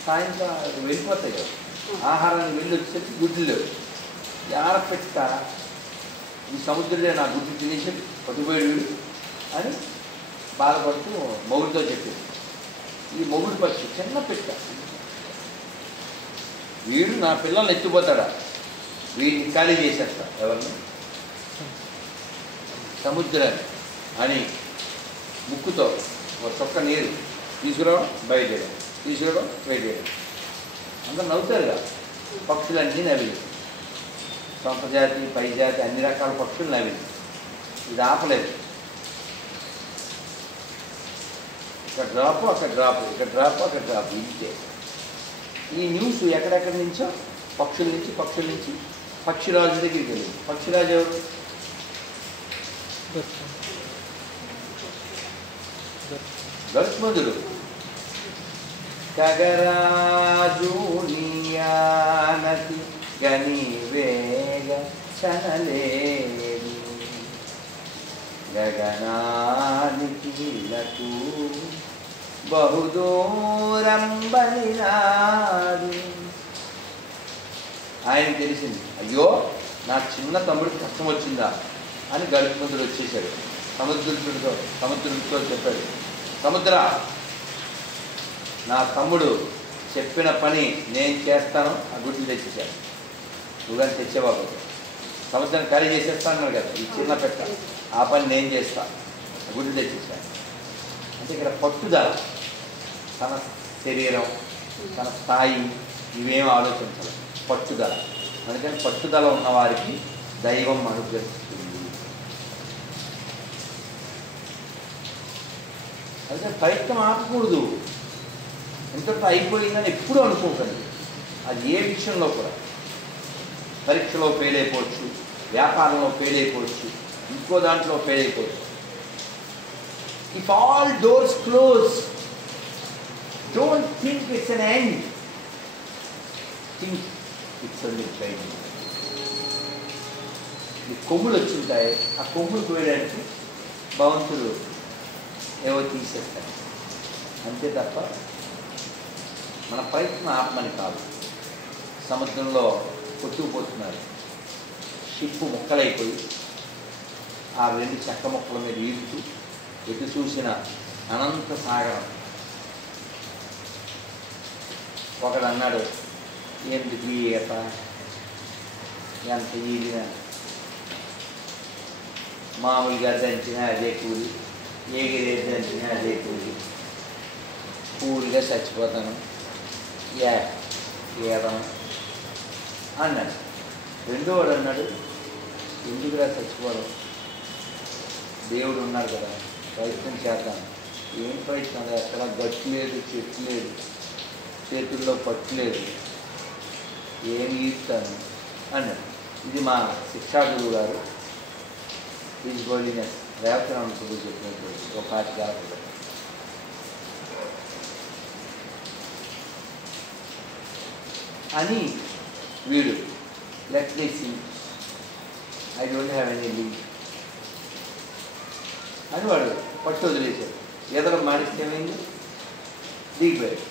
సాయంత్రం వెళ్ళిపోతాయి కదా, ఆహారానికి వెళ్ళి వచ్చేసరికి గుడ్లు లేవు. ఆడపెట్ట ఈ సముద్రంలో నా గుడ్డు తినేసి పట్టుపోయాడు అని బాధపడుతూ మొగుడితో చెప్పింది. ఈ మొగుడు పక్షి చిన్న పిట్ట, వీడు నా పిల్లల్ని ఎత్తిపోతాడా, వీడిని ఖాళీ చేసేస్తా ఎవరిని. సముద్రం అని ముక్కుతో ఒక చొక్క నీరు తీసుకురావడం బయటేయడం, తీసుకురావడం బయటేయడం. అందరూ నవ్వుతారుగా. పక్షులన్నీ నవ్వి, సొంత జాతి పై జాతి అన్ని రకాల పక్షులు నవ్వి. ఇది ఆపలేదు. ఇక్కడ డ్రాపు, అక్కడ డ్రాపు, ఇక్కడ డ్రాపు, అక్కడ డ్రాపు. ఇంతే. ఈ న్యూస్ ఎక్కడెక్కడి నుంచో పక్షుల నుంచి పక్షిరాజు దగ్గరికి వెళ్ళింది. పక్షిరాజు ఎవరు? గరుత్మంతుడు. గగరాజు నీయానతి గని వేగ చనలేరు గగనానికి లకు బహుదూరం బలినాడు. ఆయన తెలిసింది, అయ్యో నా చిన్న తమ్ముడికి కష్టం వచ్చిందా అని గరుత్మంతుడు వచ్చేసాడు. సముద్రుడితో చెప్పాడు, సముద్ర, నా తమ్ముడు చెప్పిన పని నేను చేస్తాను. ఆ గుడ్లు తెచ్చేసాడు. నువ్వని తెచ్చేవాడు. సముద్రం ఖాళీ చేసేస్తాను కదా, ఈ చిన్న పెట్ట, ఆ పని నేను చేస్తాను. ఆ గుడ్లు తెచ్చేసాడు. అంటే ఇక్కడ పట్టుదల, తన శరీరం, తన స్థాయి ఇవేం ఆలోచించాలి. పట్టుదల. అందుకని పట్టుదల ఉన్నవారికి దైవం అనుగ్రహిస్తుంది. అందుకని ప్రయత్నం ఆపకూడదు. ఎంతటో అయిపోయిందని ఎప్పుడూ అనుకోకండి. అది ఏ విషయంలో కూడా. పరీక్షలో ఫెయిల్ అయిపోవచ్చు, వ్యాపారంలో ఫెయిల్ అయిపోవచ్చు, ఇంకో దాంట్లో ఫెయిల్ అయిపోవచ్చు. If all doors close, don't think it's an end, think it's only training. ఈ కొమ్ములు వచ్చుంటాయి, ఆ కొమ్ములు కోయడానికి భగవంతుడు ఏవో తీసేస్తాడు. అంతే తప్ప మన ప్రయత్నం ఆపమని కాదు. సముద్రంలో కొట్టుకుపోతున్నారు. షిప్పు ముక్కలైపోయి ఆ 2 చెక్క ముక్కల మీద ఈదుతూ ఎటు చూసిన అనంత సాగరం. ఒకడు అన్నాడు, ఎందుకు ఈత, ఎంత ఈదిన మామూలుగా దంచినా అదే కూలి, ఎగిరే దంచినా అదే కూలి, కూలిగా చచ్చిపోతాను, ఏదం అన్నాడు. రెండోవాడు అన్నాడు, ఎందుకురా చచ్చిపోవడం, దేవుడు ఉన్నారు కదా, ప్రయత్నం చేద్దాం. ఏం ప్రయత్నం, ఎక్కడ గట్టు లేదు, చెట్టు లేదు, చేతుల్లో పట్టు లేదు, ఏమి ఈస్తాను అన్నాడు. ఇది మా శిక్షా గురువు గారు హిజ్ హోలీనెస్ రేవతరామకుడు చెప్పినటువంటి ఒక 5 కాలం అని. వీడు let me see, I don't have any leave అని వాడు పట్టు వదిలేశాడు. ఏదో మాడిస్తే ఏమైంది, దిగిపోయాడు.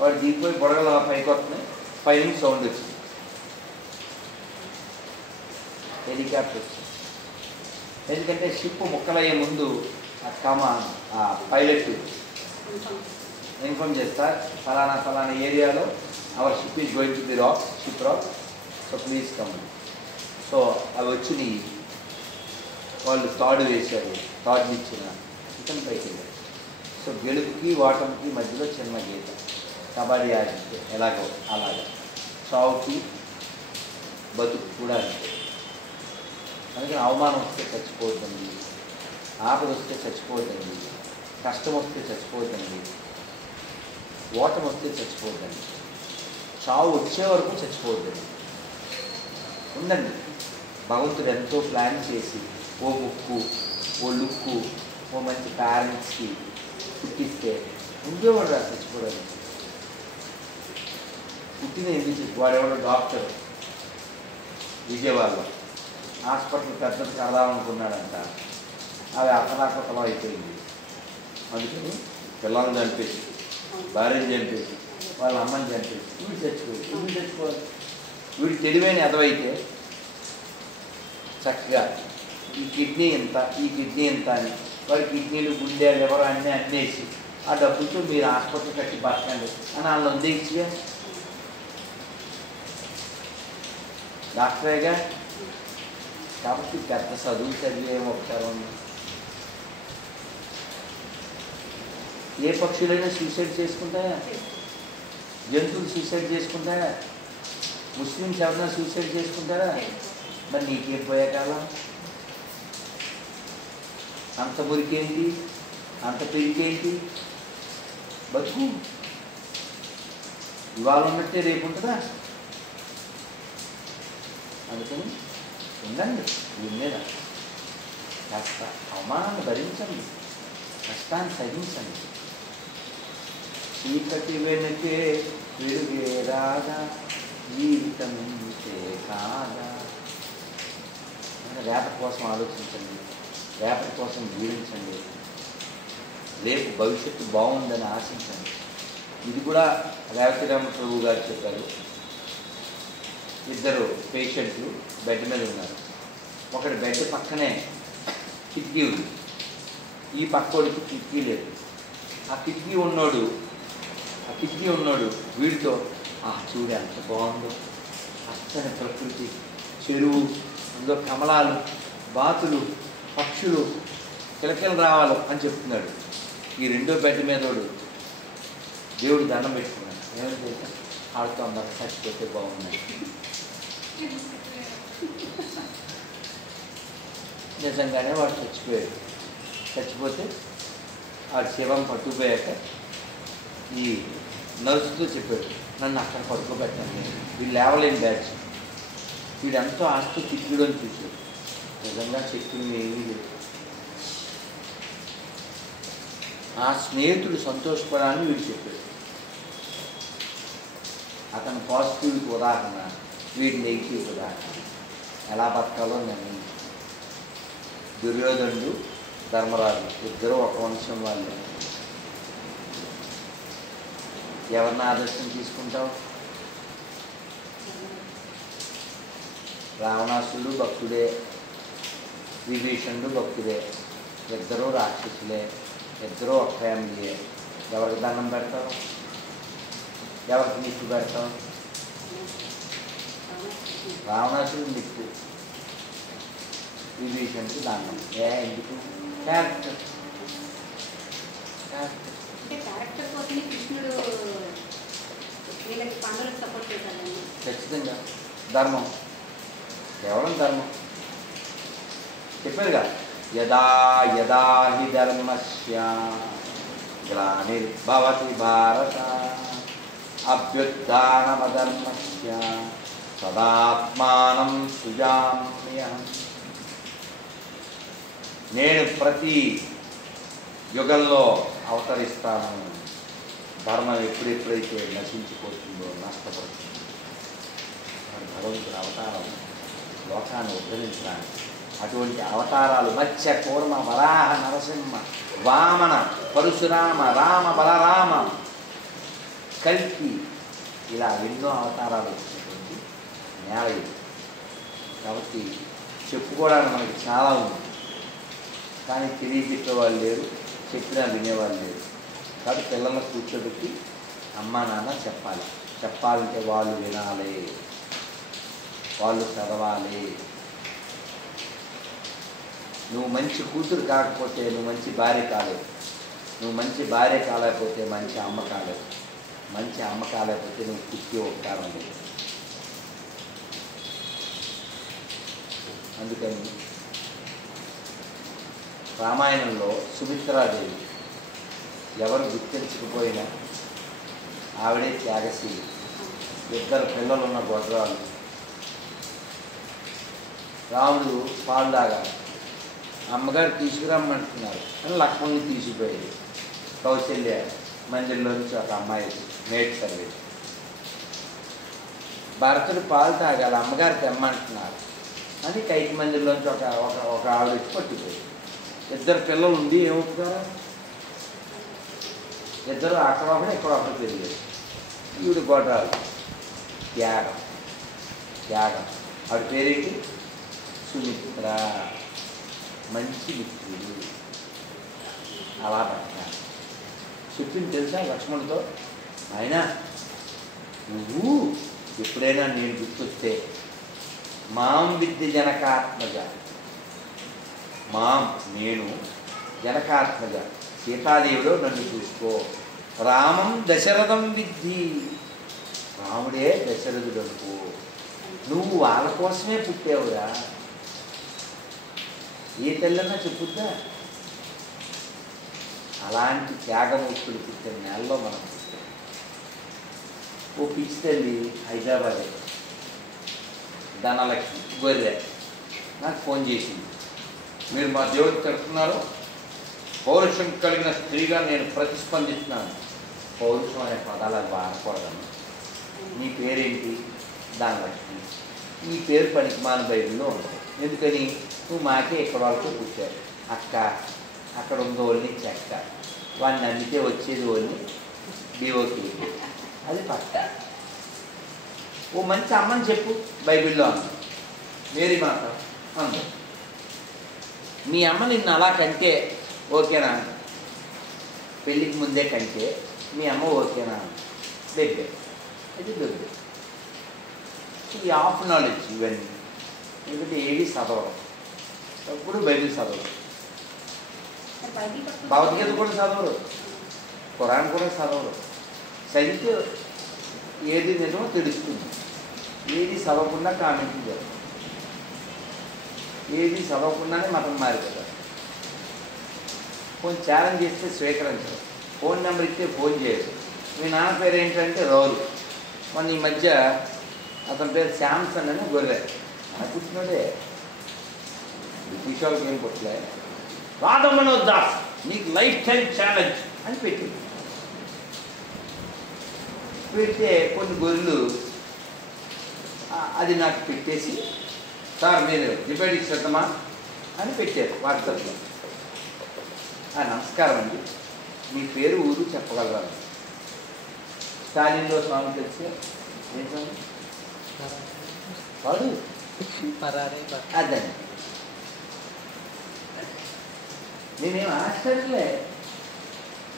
వాడు దిగిపోయి బొడగలు పైకి వస్తున్నాయి, పైనుంచి సౌండ్ వచ్చింది, హెలికాప్టర్ వచ్చింది. ఎందుకంటే షిప్ ముక్కలయ్యే ముందు ఆ పైలట్ ఇన్ఫార్మ్ చేస్తారు, ఫలానా ఏరియాలో our ship is going to be ship rock, so please come. So అవి వచ్చి వాళ్ళు తాడు వేశారు, తాడుని ఇచ్చిన ఇతను పైకి వెళ్ళారు. సో గెలుపుకి ఓటమికి మధ్యలో చిన్న గీత. కబడ్డీ ఆడితే ఎలాగో అలాగా, చావుకి బతుకు కూడా అంతే. అందుకని అవమానం వస్తే చచ్చిపోద్దండి, ఆపద వస్తే చచ్చిపోద్దండి, కష్టం వస్తే చచ్చిపోద్దండి, ఓటమి వస్తే చచ్చిపోద్దండి, చావు వచ్చే వరకు చచ్చిపోద్దండి. ఉండండి. భగవంతుడు ఎంతో ప్లాన్ చేసి ఓ ముక్కు, ఓ లుక్కు, ఓ మంచి పేరెంట్స్కి పుట్టిస్తే ఉండేవాడు రా చచ్చిపోవడానికి. పుట్టిన ఎందుకు వాడెవడో డాక్టర్ విజయవాడలో హాస్పిటల్ పెద్దది కడదామనుకున్నాడంట. అవి అతలాకతలం అయిపోయింది. అందుకని పిల్లల్ని చంపేసి, భార్యను చంపేసి, వాళ్ళ అమ్మని చంపేసి వీడు చచ్చిపోవాలి. వీడు తెలివైన ఎదవైతే చక్కగా ఈ కిడ్నీ ఎంత అని వాడి కిడ్నీలు, గుండె, లివర్ అన్నీ అన్నేసి ఆ డబ్బులతో మీరు హాస్పిటల్ కట్టి బతకండి అని వాళ్ళు అందేసిగా. డాక్టరేగా కాబట్టి పెద్ద చదువు చదివే ఉపకారం ఉంది. ఏ పక్షులైనా సూసైడ్ చేసుకుంటాయా? జంతువులు సూసైడ్ చేసుకుంటాయా? ముస్లిమ్స్ ఎవరైనా సూసైడ్ చేసుకుంటారా? మరి నీకేం పోయే కాలం? అంత మురికేంటి, అంత పెరికేంటి? బతుకు. ఇవాళ ఉన్నట్టే రేపు ఉంటుందా? అందుకని ఉండండి, దీని మీద కాస్త అవమానాన్ని భరించండి, కష్టాన్ని సహించండి. చీకటి వెనుకే వెలుగే రాగా జీవితం ఇంతే కాగా. రేపటి కోసం ఆలోచించండి, రేపటి కోసం జీవించండి, రేపు భవిష్యత్తు బాగుందని ఆశించండి. ఇది కూడా రేవతిరామ ప్రభు గారు చెప్పారు. ఇద్దరు పేషెంట్లు బెడ్ మీద ఉన్నారు. ఒకటి బెడ్ పక్కనే కిటికీ ఉంది, ఈ పక్కోడికి కిటికీ లేదు. ఆ కిటికీ ఉన్నోడు వీడితో చూడు ఎంత బాగుందో, అచ్చని ప్రకృతి, చెరువు, అందులో కమలాలు, బాతులు, పక్షులు, కిలకిల రావాలి అని చెప్తున్నాడు. ఈ రెండో బెడ్ మీదోడు దేవుడు దండం పెట్టుకున్నాడు. ఏమని చేశాను? ఆడుతూ అందరూ చచ్చిపోతే బాగున్నాయి. నిజంగానే వాడు చచ్చిపోయాడు. చచ్చిపోతే వాడు శివం పట్టుకుపోయాక ఈ నర్సుతో చెప్పాడు, నన్ను అక్కడ పడుకోబెట్టాను, నేను వీళ్ళు లేవలేని బ్యాచ్, వీడు ఎంతో ఆస్తి తిట్టుడు అని చూశాడు. నిజంగా చెప్పింది ఏమీ లేదు. ఆ స్నేహితుడు సంతోషపడాలని వీడు చెప్పాడు. అతను పాజిటివ్కి ఉదాహరణ, వీడి నెగిటివ్ ఉదాహరణ. ఎలా బతకాలో నిర్ణయించు. దుర్యోధనుడు, ధర్మరాజు ఇద్దరు ఒక వంశం వాళ్ళు. ఎవరిని ఆదర్శం తీసుకుంటావు? రావణాసుడు భక్తుడే, విభీషణుడు భక్తుడే, ఇద్దరూ రాక్షసులే, ఇద్దరూ ఒక ఫ్యామిలీయే. ఎవరికి దండం పెడతావు? ఎవరికి నిప్పు పెడతావు? రావణాసుడు నిప్పు, విభీషణుడికి దండం. ఎందుకు? క్యారెక్టర్. క్యారెక్టర్ కోసమే కృష్ణుడు వీళ్ళకి పండుగలకు సపోర్ట్ చేశాడు. ఖచ్చితంగా ధర్మం, కేవలం ధర్మం. చెప్పారుగా, యదా యదా హి ధర్మస్య గ్లానిర్భవతి భారత అభ్యుత్థానమధర్మస్య తదాత్మానం సృజామ్యహం. నేను ప్రతి యుగంలో అవతరిస్తాను. ధర్మం ఎప్పుడెప్పుడైతే నశించిపోతుందో, నష్టపడుతుందో, భగవంతుడి అవతారం లోకాన్ని ఉద్ధరించడానికి. అటువంటి అవతారాలు మత్స్య, కూర్మ, వరాహ, నరసింహ, వామన, పరశురామ, రామ, బలరామ, కల్కి, ఇలా ఎన్నో అవతారాలు వచ్చినటువంటి నేల ఇది. కాబట్టి చెప్పుకోవడానికి మనకి చాలా ఉంది, కానీ తెలియజెప్పేవాళ్ళు లేరు, చెప్పినా వినేవాళ్ళు లేరు. కాబట్టి పిల్లలను కూర్చోబెట్టి అమ్మా నాన్న చెప్పాలి. చెప్పాలంటే వాళ్ళు వినాలి, వాళ్ళు చదవాలి. నువ్వు మంచి కూతురు కాకపోతే నువ్వు మంచి భార్య కాలేవు, నువ్వు మంచి భార్య కాలేకపోతే మంచి అమ్మ కాలేవు, మంచి అమ్మ కాలేకపోతే నువ్వు పుట్టి ఉపకారం లేదు. అందుకని రామాయణంలో సుమిత్రాదేవి ఎవరు గుర్తించకపోయినా ఆవిడే త్యాగశీలి. ఇద్దరు పిల్లలున్న గొడ్రాలు. రాముడు పాలు తాగాలి, అమ్మగారు తీసుకురమ్మంటున్నారు అని లక్ష్మణ్ని తీసిపోయేది. కౌశల్య మందిరంలోంచి ఒక అమ్మాయి మేడ్ సర్వీస్. భరతుడు పాలు తాగాలి, అమ్మగారు తెమ్మంటున్నారు అని కైకి మందిరంలోంచి ఒక ఆవిడ వచ్చి పట్టిపోయింది. ఇద్దరు పిల్లలు ఉండి ఏమవుతారా? ఇద్దరు అక్కడ ఒకటి ఇక్కడ ఒకటి పెరిగారు. ఈవిడ గొడ్రాలు. త్యాగం, త్యాగం. ఆవిడ పేరేంటి? సుమిత్ర. మంచి మిత్రుడు. అలా పట్టాలి. చెప్పింది తెలుసా లక్ష్మణుడితో, ఆయన నువ్వు ఎప్పుడైనా నేను గుర్తొస్తే మాం విద్య జనకాత్మజ, మాం నేను, జనకాత్మజ సీతాదేవిలో నన్ను చూసుకో. రామం దశరథం విద్ధి, రాముడే దశరథుడు అనుకో. నువ్వు వాళ్ళ కోసమే పుట్టావురా. ఏ తెల్లన్నా చెప్పుద్దా? అలాంటి త్యాగమూర్తులు పుట్టిన నెలలో మనం పుట్టాం. ఓ పిచ్చి తల్లి హైదరాబాద్ ధనలక్ష్మి గొర్రె నాకు ఫోన్ చేసింది. మీరు మా దేవుడికి తిడుతున్నారు, పౌరుషం కలిగిన స్త్రీగా నేను ప్రతిస్పందిస్తున్నాను. పౌరుషం అనే పదాలు అది వాడకూడదను. నీ పేరేంటి? ధనలక్ష్మి. ఈ పేరు పనికిమాల బైబిల్లో ఉంటుంది. ఎందుకని? నువ్వు మాకే ఇక్కడ వాళ్ళతో పుట్టారు. అక్క అక్కడ ఉందో వాళ్ళని చెక్క, వాడిని నమ్మితే వచ్చేది వాళ్ళని డివోకి, అది పక్క. ఓ మంచి అమ్మని చెప్పు బైబిల్లో అంది. మేరీ మాత అందు. మీ అమ్మ నిన్ను అలా కంటే ఓకేనా? పెళ్ళికి ముందే కంటే మీ అమ్మ ఓకేనా? బెబ్బే, అది బెబ్బే. ఈ హాఫ్ నాలెడ్జ్ ఇవన్నీ. ఎందుకంటే ఏది చదవడం, ఎప్పుడు బైబిల్ చదవరు, భగవద్గీత కూడా చదవరు, ఖురాన్ కూడా చదవరు. చదివితే ఏది నిజమో తెలుస్తుంది. ఏది చదవకుండా కామెంట్లు చేస్తారు, ఏది చదవకుండానే మతం మారిపోతారు. ఫోన్ ఛాలెంజ్ చేస్తే స్వీకరించరు, ఫోన్ నెంబర్ ఇస్తే ఫోన్ చేయరు. మీ నాన్న పేరు ఏంటంటే రౌలు. మొన్న ఈ మధ్య అతని పేరు శాంసన్ అని గొర్రె, నాకు పుట్టినోడే, బ్రిటిష్ వాళ్ళకి ఏం పుట్టలే. రాధా మనోజ్ దాస్ నీకు లైఫ్ టైం ఛాలెంజ్ అని పెట్టింది. పెడితే కొన్ని గొర్రెలు అది నాకు పెట్టేసి, సార్ మీరు డిబేట్ ఇచ్చేద్దామా అని పెట్టారు వాట్సాప్లో. నమస్కారం అండి, మీ పేరు ఊరు చెప్పగలరా? స్టాలిన్లో స్వామి తెలిసి ఏంటండి వాడు అదండి. నేనేం ఆశ్చర్యలే.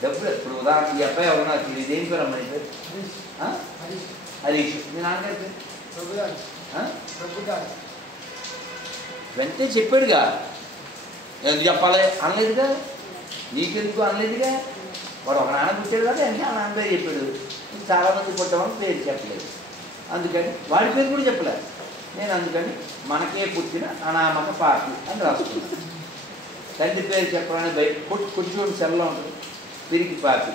డబ్బులు ఎప్పుడు ఉదాహరణ ఈ అబ్బాయి ఎవరు నాకు తెలియదు. ఏం పేరు అమ్మాయి పేరు? హరీష్. మీ నాన్నగారి పేరు? వెంటనే చెప్పాడుగా. ఎందుకు చెప్పాలి అనలేదుగా, నీకెందుకు అనలేదుగా. వాడు ఒక నాన్న పుట్టాడు కదా, వెంటనే ఆ నాన్న పేరు చెప్పాడు. చాలామంది పుట్టామని పేరు చెప్పలేదు, అందుకని వాడి పేరు కూడా చెప్పలేదు. నేను అందుకని మనకే పుట్టిన అనామక పార్టీ అని రాసుకున్నాను. తండ్రి పేరు చెప్పడానికి బయట కొంచెం సెల్లో ఉంటుంది, పిరికి పార్టీ.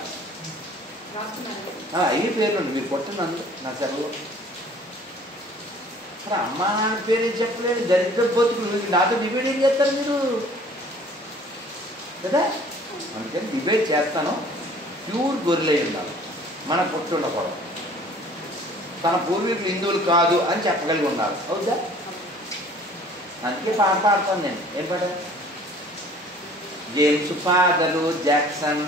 అయ్యే పేర్లు ఉంది, మీరు కొట్టినందు నా సెల్లో. అరే అమ్మా నాన్న పేరు చెప్పలేదు, దరిద్ర బతుకులు. నాతో డిబేట్ ఏం చేస్తారు మీరు కదా? అందుకని డిబేట్ చేస్తాను. ప్యూర్ గొర్రెలై ఉండాలి, మన పుట్టి ఉండకూడదు. తన పూర్వీకులు హిందువులు కాదు అని చెప్పగలిగి ఉండాలి. అవుదా? అందుకే పాట పాడతాను నేను. ఏం పాట? James father Jackson,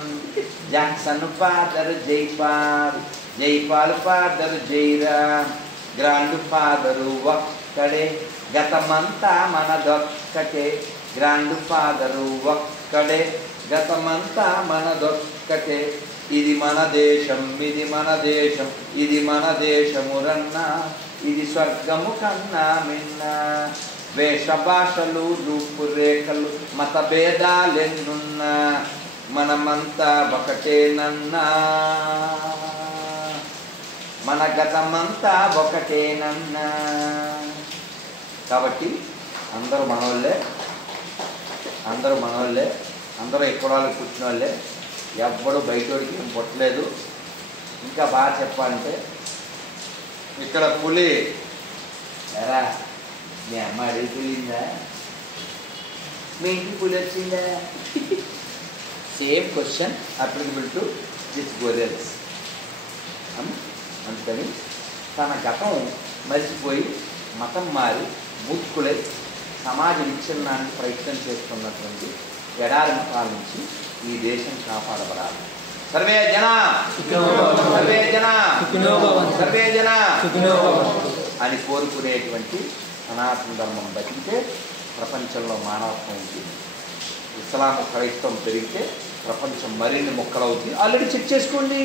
Jackson father Jaipal, Jaipal father Jairam, grand father ఒక్కడే, గతమంతా మనదొక్కటే. గ్రాండ్ ఫాదరు ఒక్కడే, గతమంతా మనదొక్కటే. ఇది మన దేశం, ఇది మన దేశం, ఇది మన దేశమురన్నా, ఇది స్వర్గము కన్నా మిన్నా. వేష భాషలు రూపురేఖలు మత భేదాలెన్నున్నా, మనమంతా ఒకటేనన్నా, మన గతమంతా ఒకటేనన్నా. కాబట్టి అందరూ మనోళ్ళే, అందరూ మనోళ్ళే, అందరూ ఎక్కడ వాళ్ళకి కూర్చున్న వాళ్ళే. ఎవ్వడు బయటోడికి పుట్టలేదు. ఇంకా బాగా చెప్పాలంటే ఇక్కడ పులి ఎరా మీ అమ్మ అడిగి పులిందా, మీ ఇంటికి పులి వచ్చిందా? Same question applicable to this గొర్రెల్స్. అందుకని తన గతం మర్చిపోయి మతం మారి మూర్ఖులై సమాజ విచ్ఛిన్నానికి ప్రయత్నం చేస్తున్నటువంటి ఎడారి మతాల నుంచి ఈ దేశం కాపాడబడాలి. సర్వే జన సర్వే జన సర్వే జన అని కోరుకునేటువంటి సనాతన ధర్మం బతికితే ప్రపంచంలో మానవత్వం ఉంటుంది. ఇస్లాం క్రైస్తవం పెరిగితే ప్రపంచం మరిన్ని మొక్కలవుతుంది. ఆల్రెడీ చెక్ చేసుకోండి.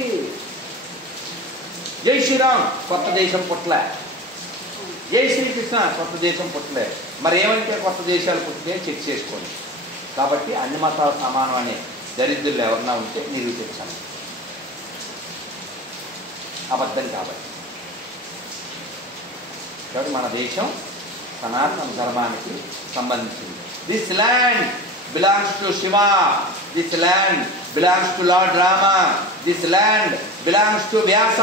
జై శ్రీరామ్ కొత్త దేశం పుట్ల జై శ్రీకృష్ణ, కొత్త దేశం పుట్టలేదు. మరి ఏమంటే కొత్త దేశాలు పుట్టితే చెక్ చేసుకోండి. కాబట్టి అన్ని మతాలు సమానం అనే దరిద్రులు ఎవరన్నా ఉంటే నిరూపించండి. అబద్ధం కాబట్టి మన దేశం సనాతన ధర్మానికి సంబంధించింది. This land belongs to Shiva, this land belongs to lord Rama, this land belongs to Vyasa,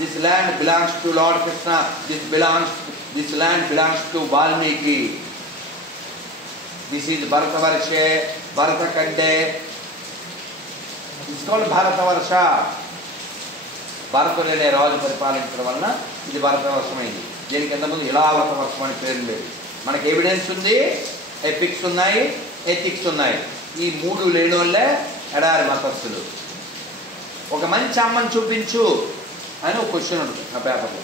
this land belongs to lord Krishna, this land belongs to Valmiki. This is భరతవర్షే, భరతఖండే, ఇట్స్ కాల్డ్ భారతవర్ష. భరతుడు అనే రాజు పరిపాలించడం వలన ఇది భరతవర్షమైంది. దీనికి ఇంతకుముందు ఇలావత వర్షం అని పేరు లేదు. మనకి ఎవిడెన్స్ ఉంది, ఎపిక్స్ ఉన్నాయి, ఎథిక్స్ ఉన్నాయి. ఈ మూడు లేని వాళ్ళే ఎడారి మతస్థులు. ఒక మంచి అమ్మని చూపించు అని ఒక క్వశ్చన్ ఉంటుంది ఆ పేపర్లో.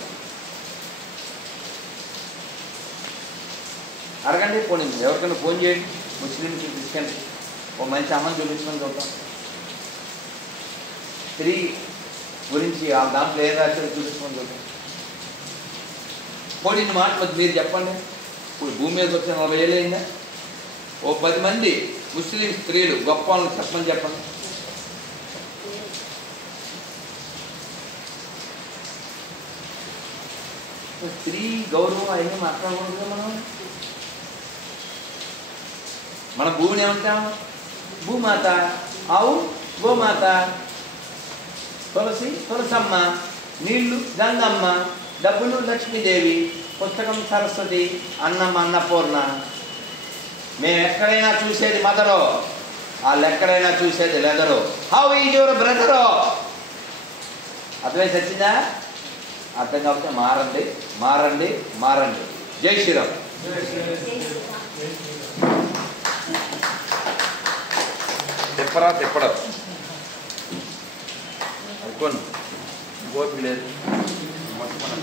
అడగండి, పోనీ ఎవరికైనా ఫోన్ చేయండి, ముస్లింకి క్రిస్టియన్స్, ఒక మంచి అమ్మని చూపించమని చూద్దాం. స్త్రీ గురించి ఆ దాంట్లో ఏం రాశారో చూపించమని చూద్దాం. పోనీ మాటలు మీరు చెప్పండి. ఇప్పుడు భూమి మీద వచ్చిన 40 ఏళ్ళు అయిందా? ఓ 10 మంది ముస్లిం స్త్రీలు గొప్ప వాళ్ళని చెప్పమని చెప్పండి. స్త్రీ గౌరవం అవన్నీ మాట్లాడకూడదు. మన భూమిని ఏమంటాం? భూమాత, ఆవు గోమాత, తులసి తులసమ్మ, నీళ్లు గంగమ్మ, డబ్బులు లక్ష్మీదేవి, పుస్తకం సరస్వతి, అన్నం అన్నపూర్ణ. మేము ఎక్కడైనా చూసేది మదరో, వాళ్ళు ఎక్కడైనా చూసేది లెదరో. హౌ ఈజ్ యువర్ బ్రదరో? అర్థమై వచ్చిందా? అర్థం కాకపోతే మారండి, మారండి, మారండి. జై శ్రీరామ్. తిప్పరా తిప్పడం అనుకోను, గోపి లేదు మొత్తం.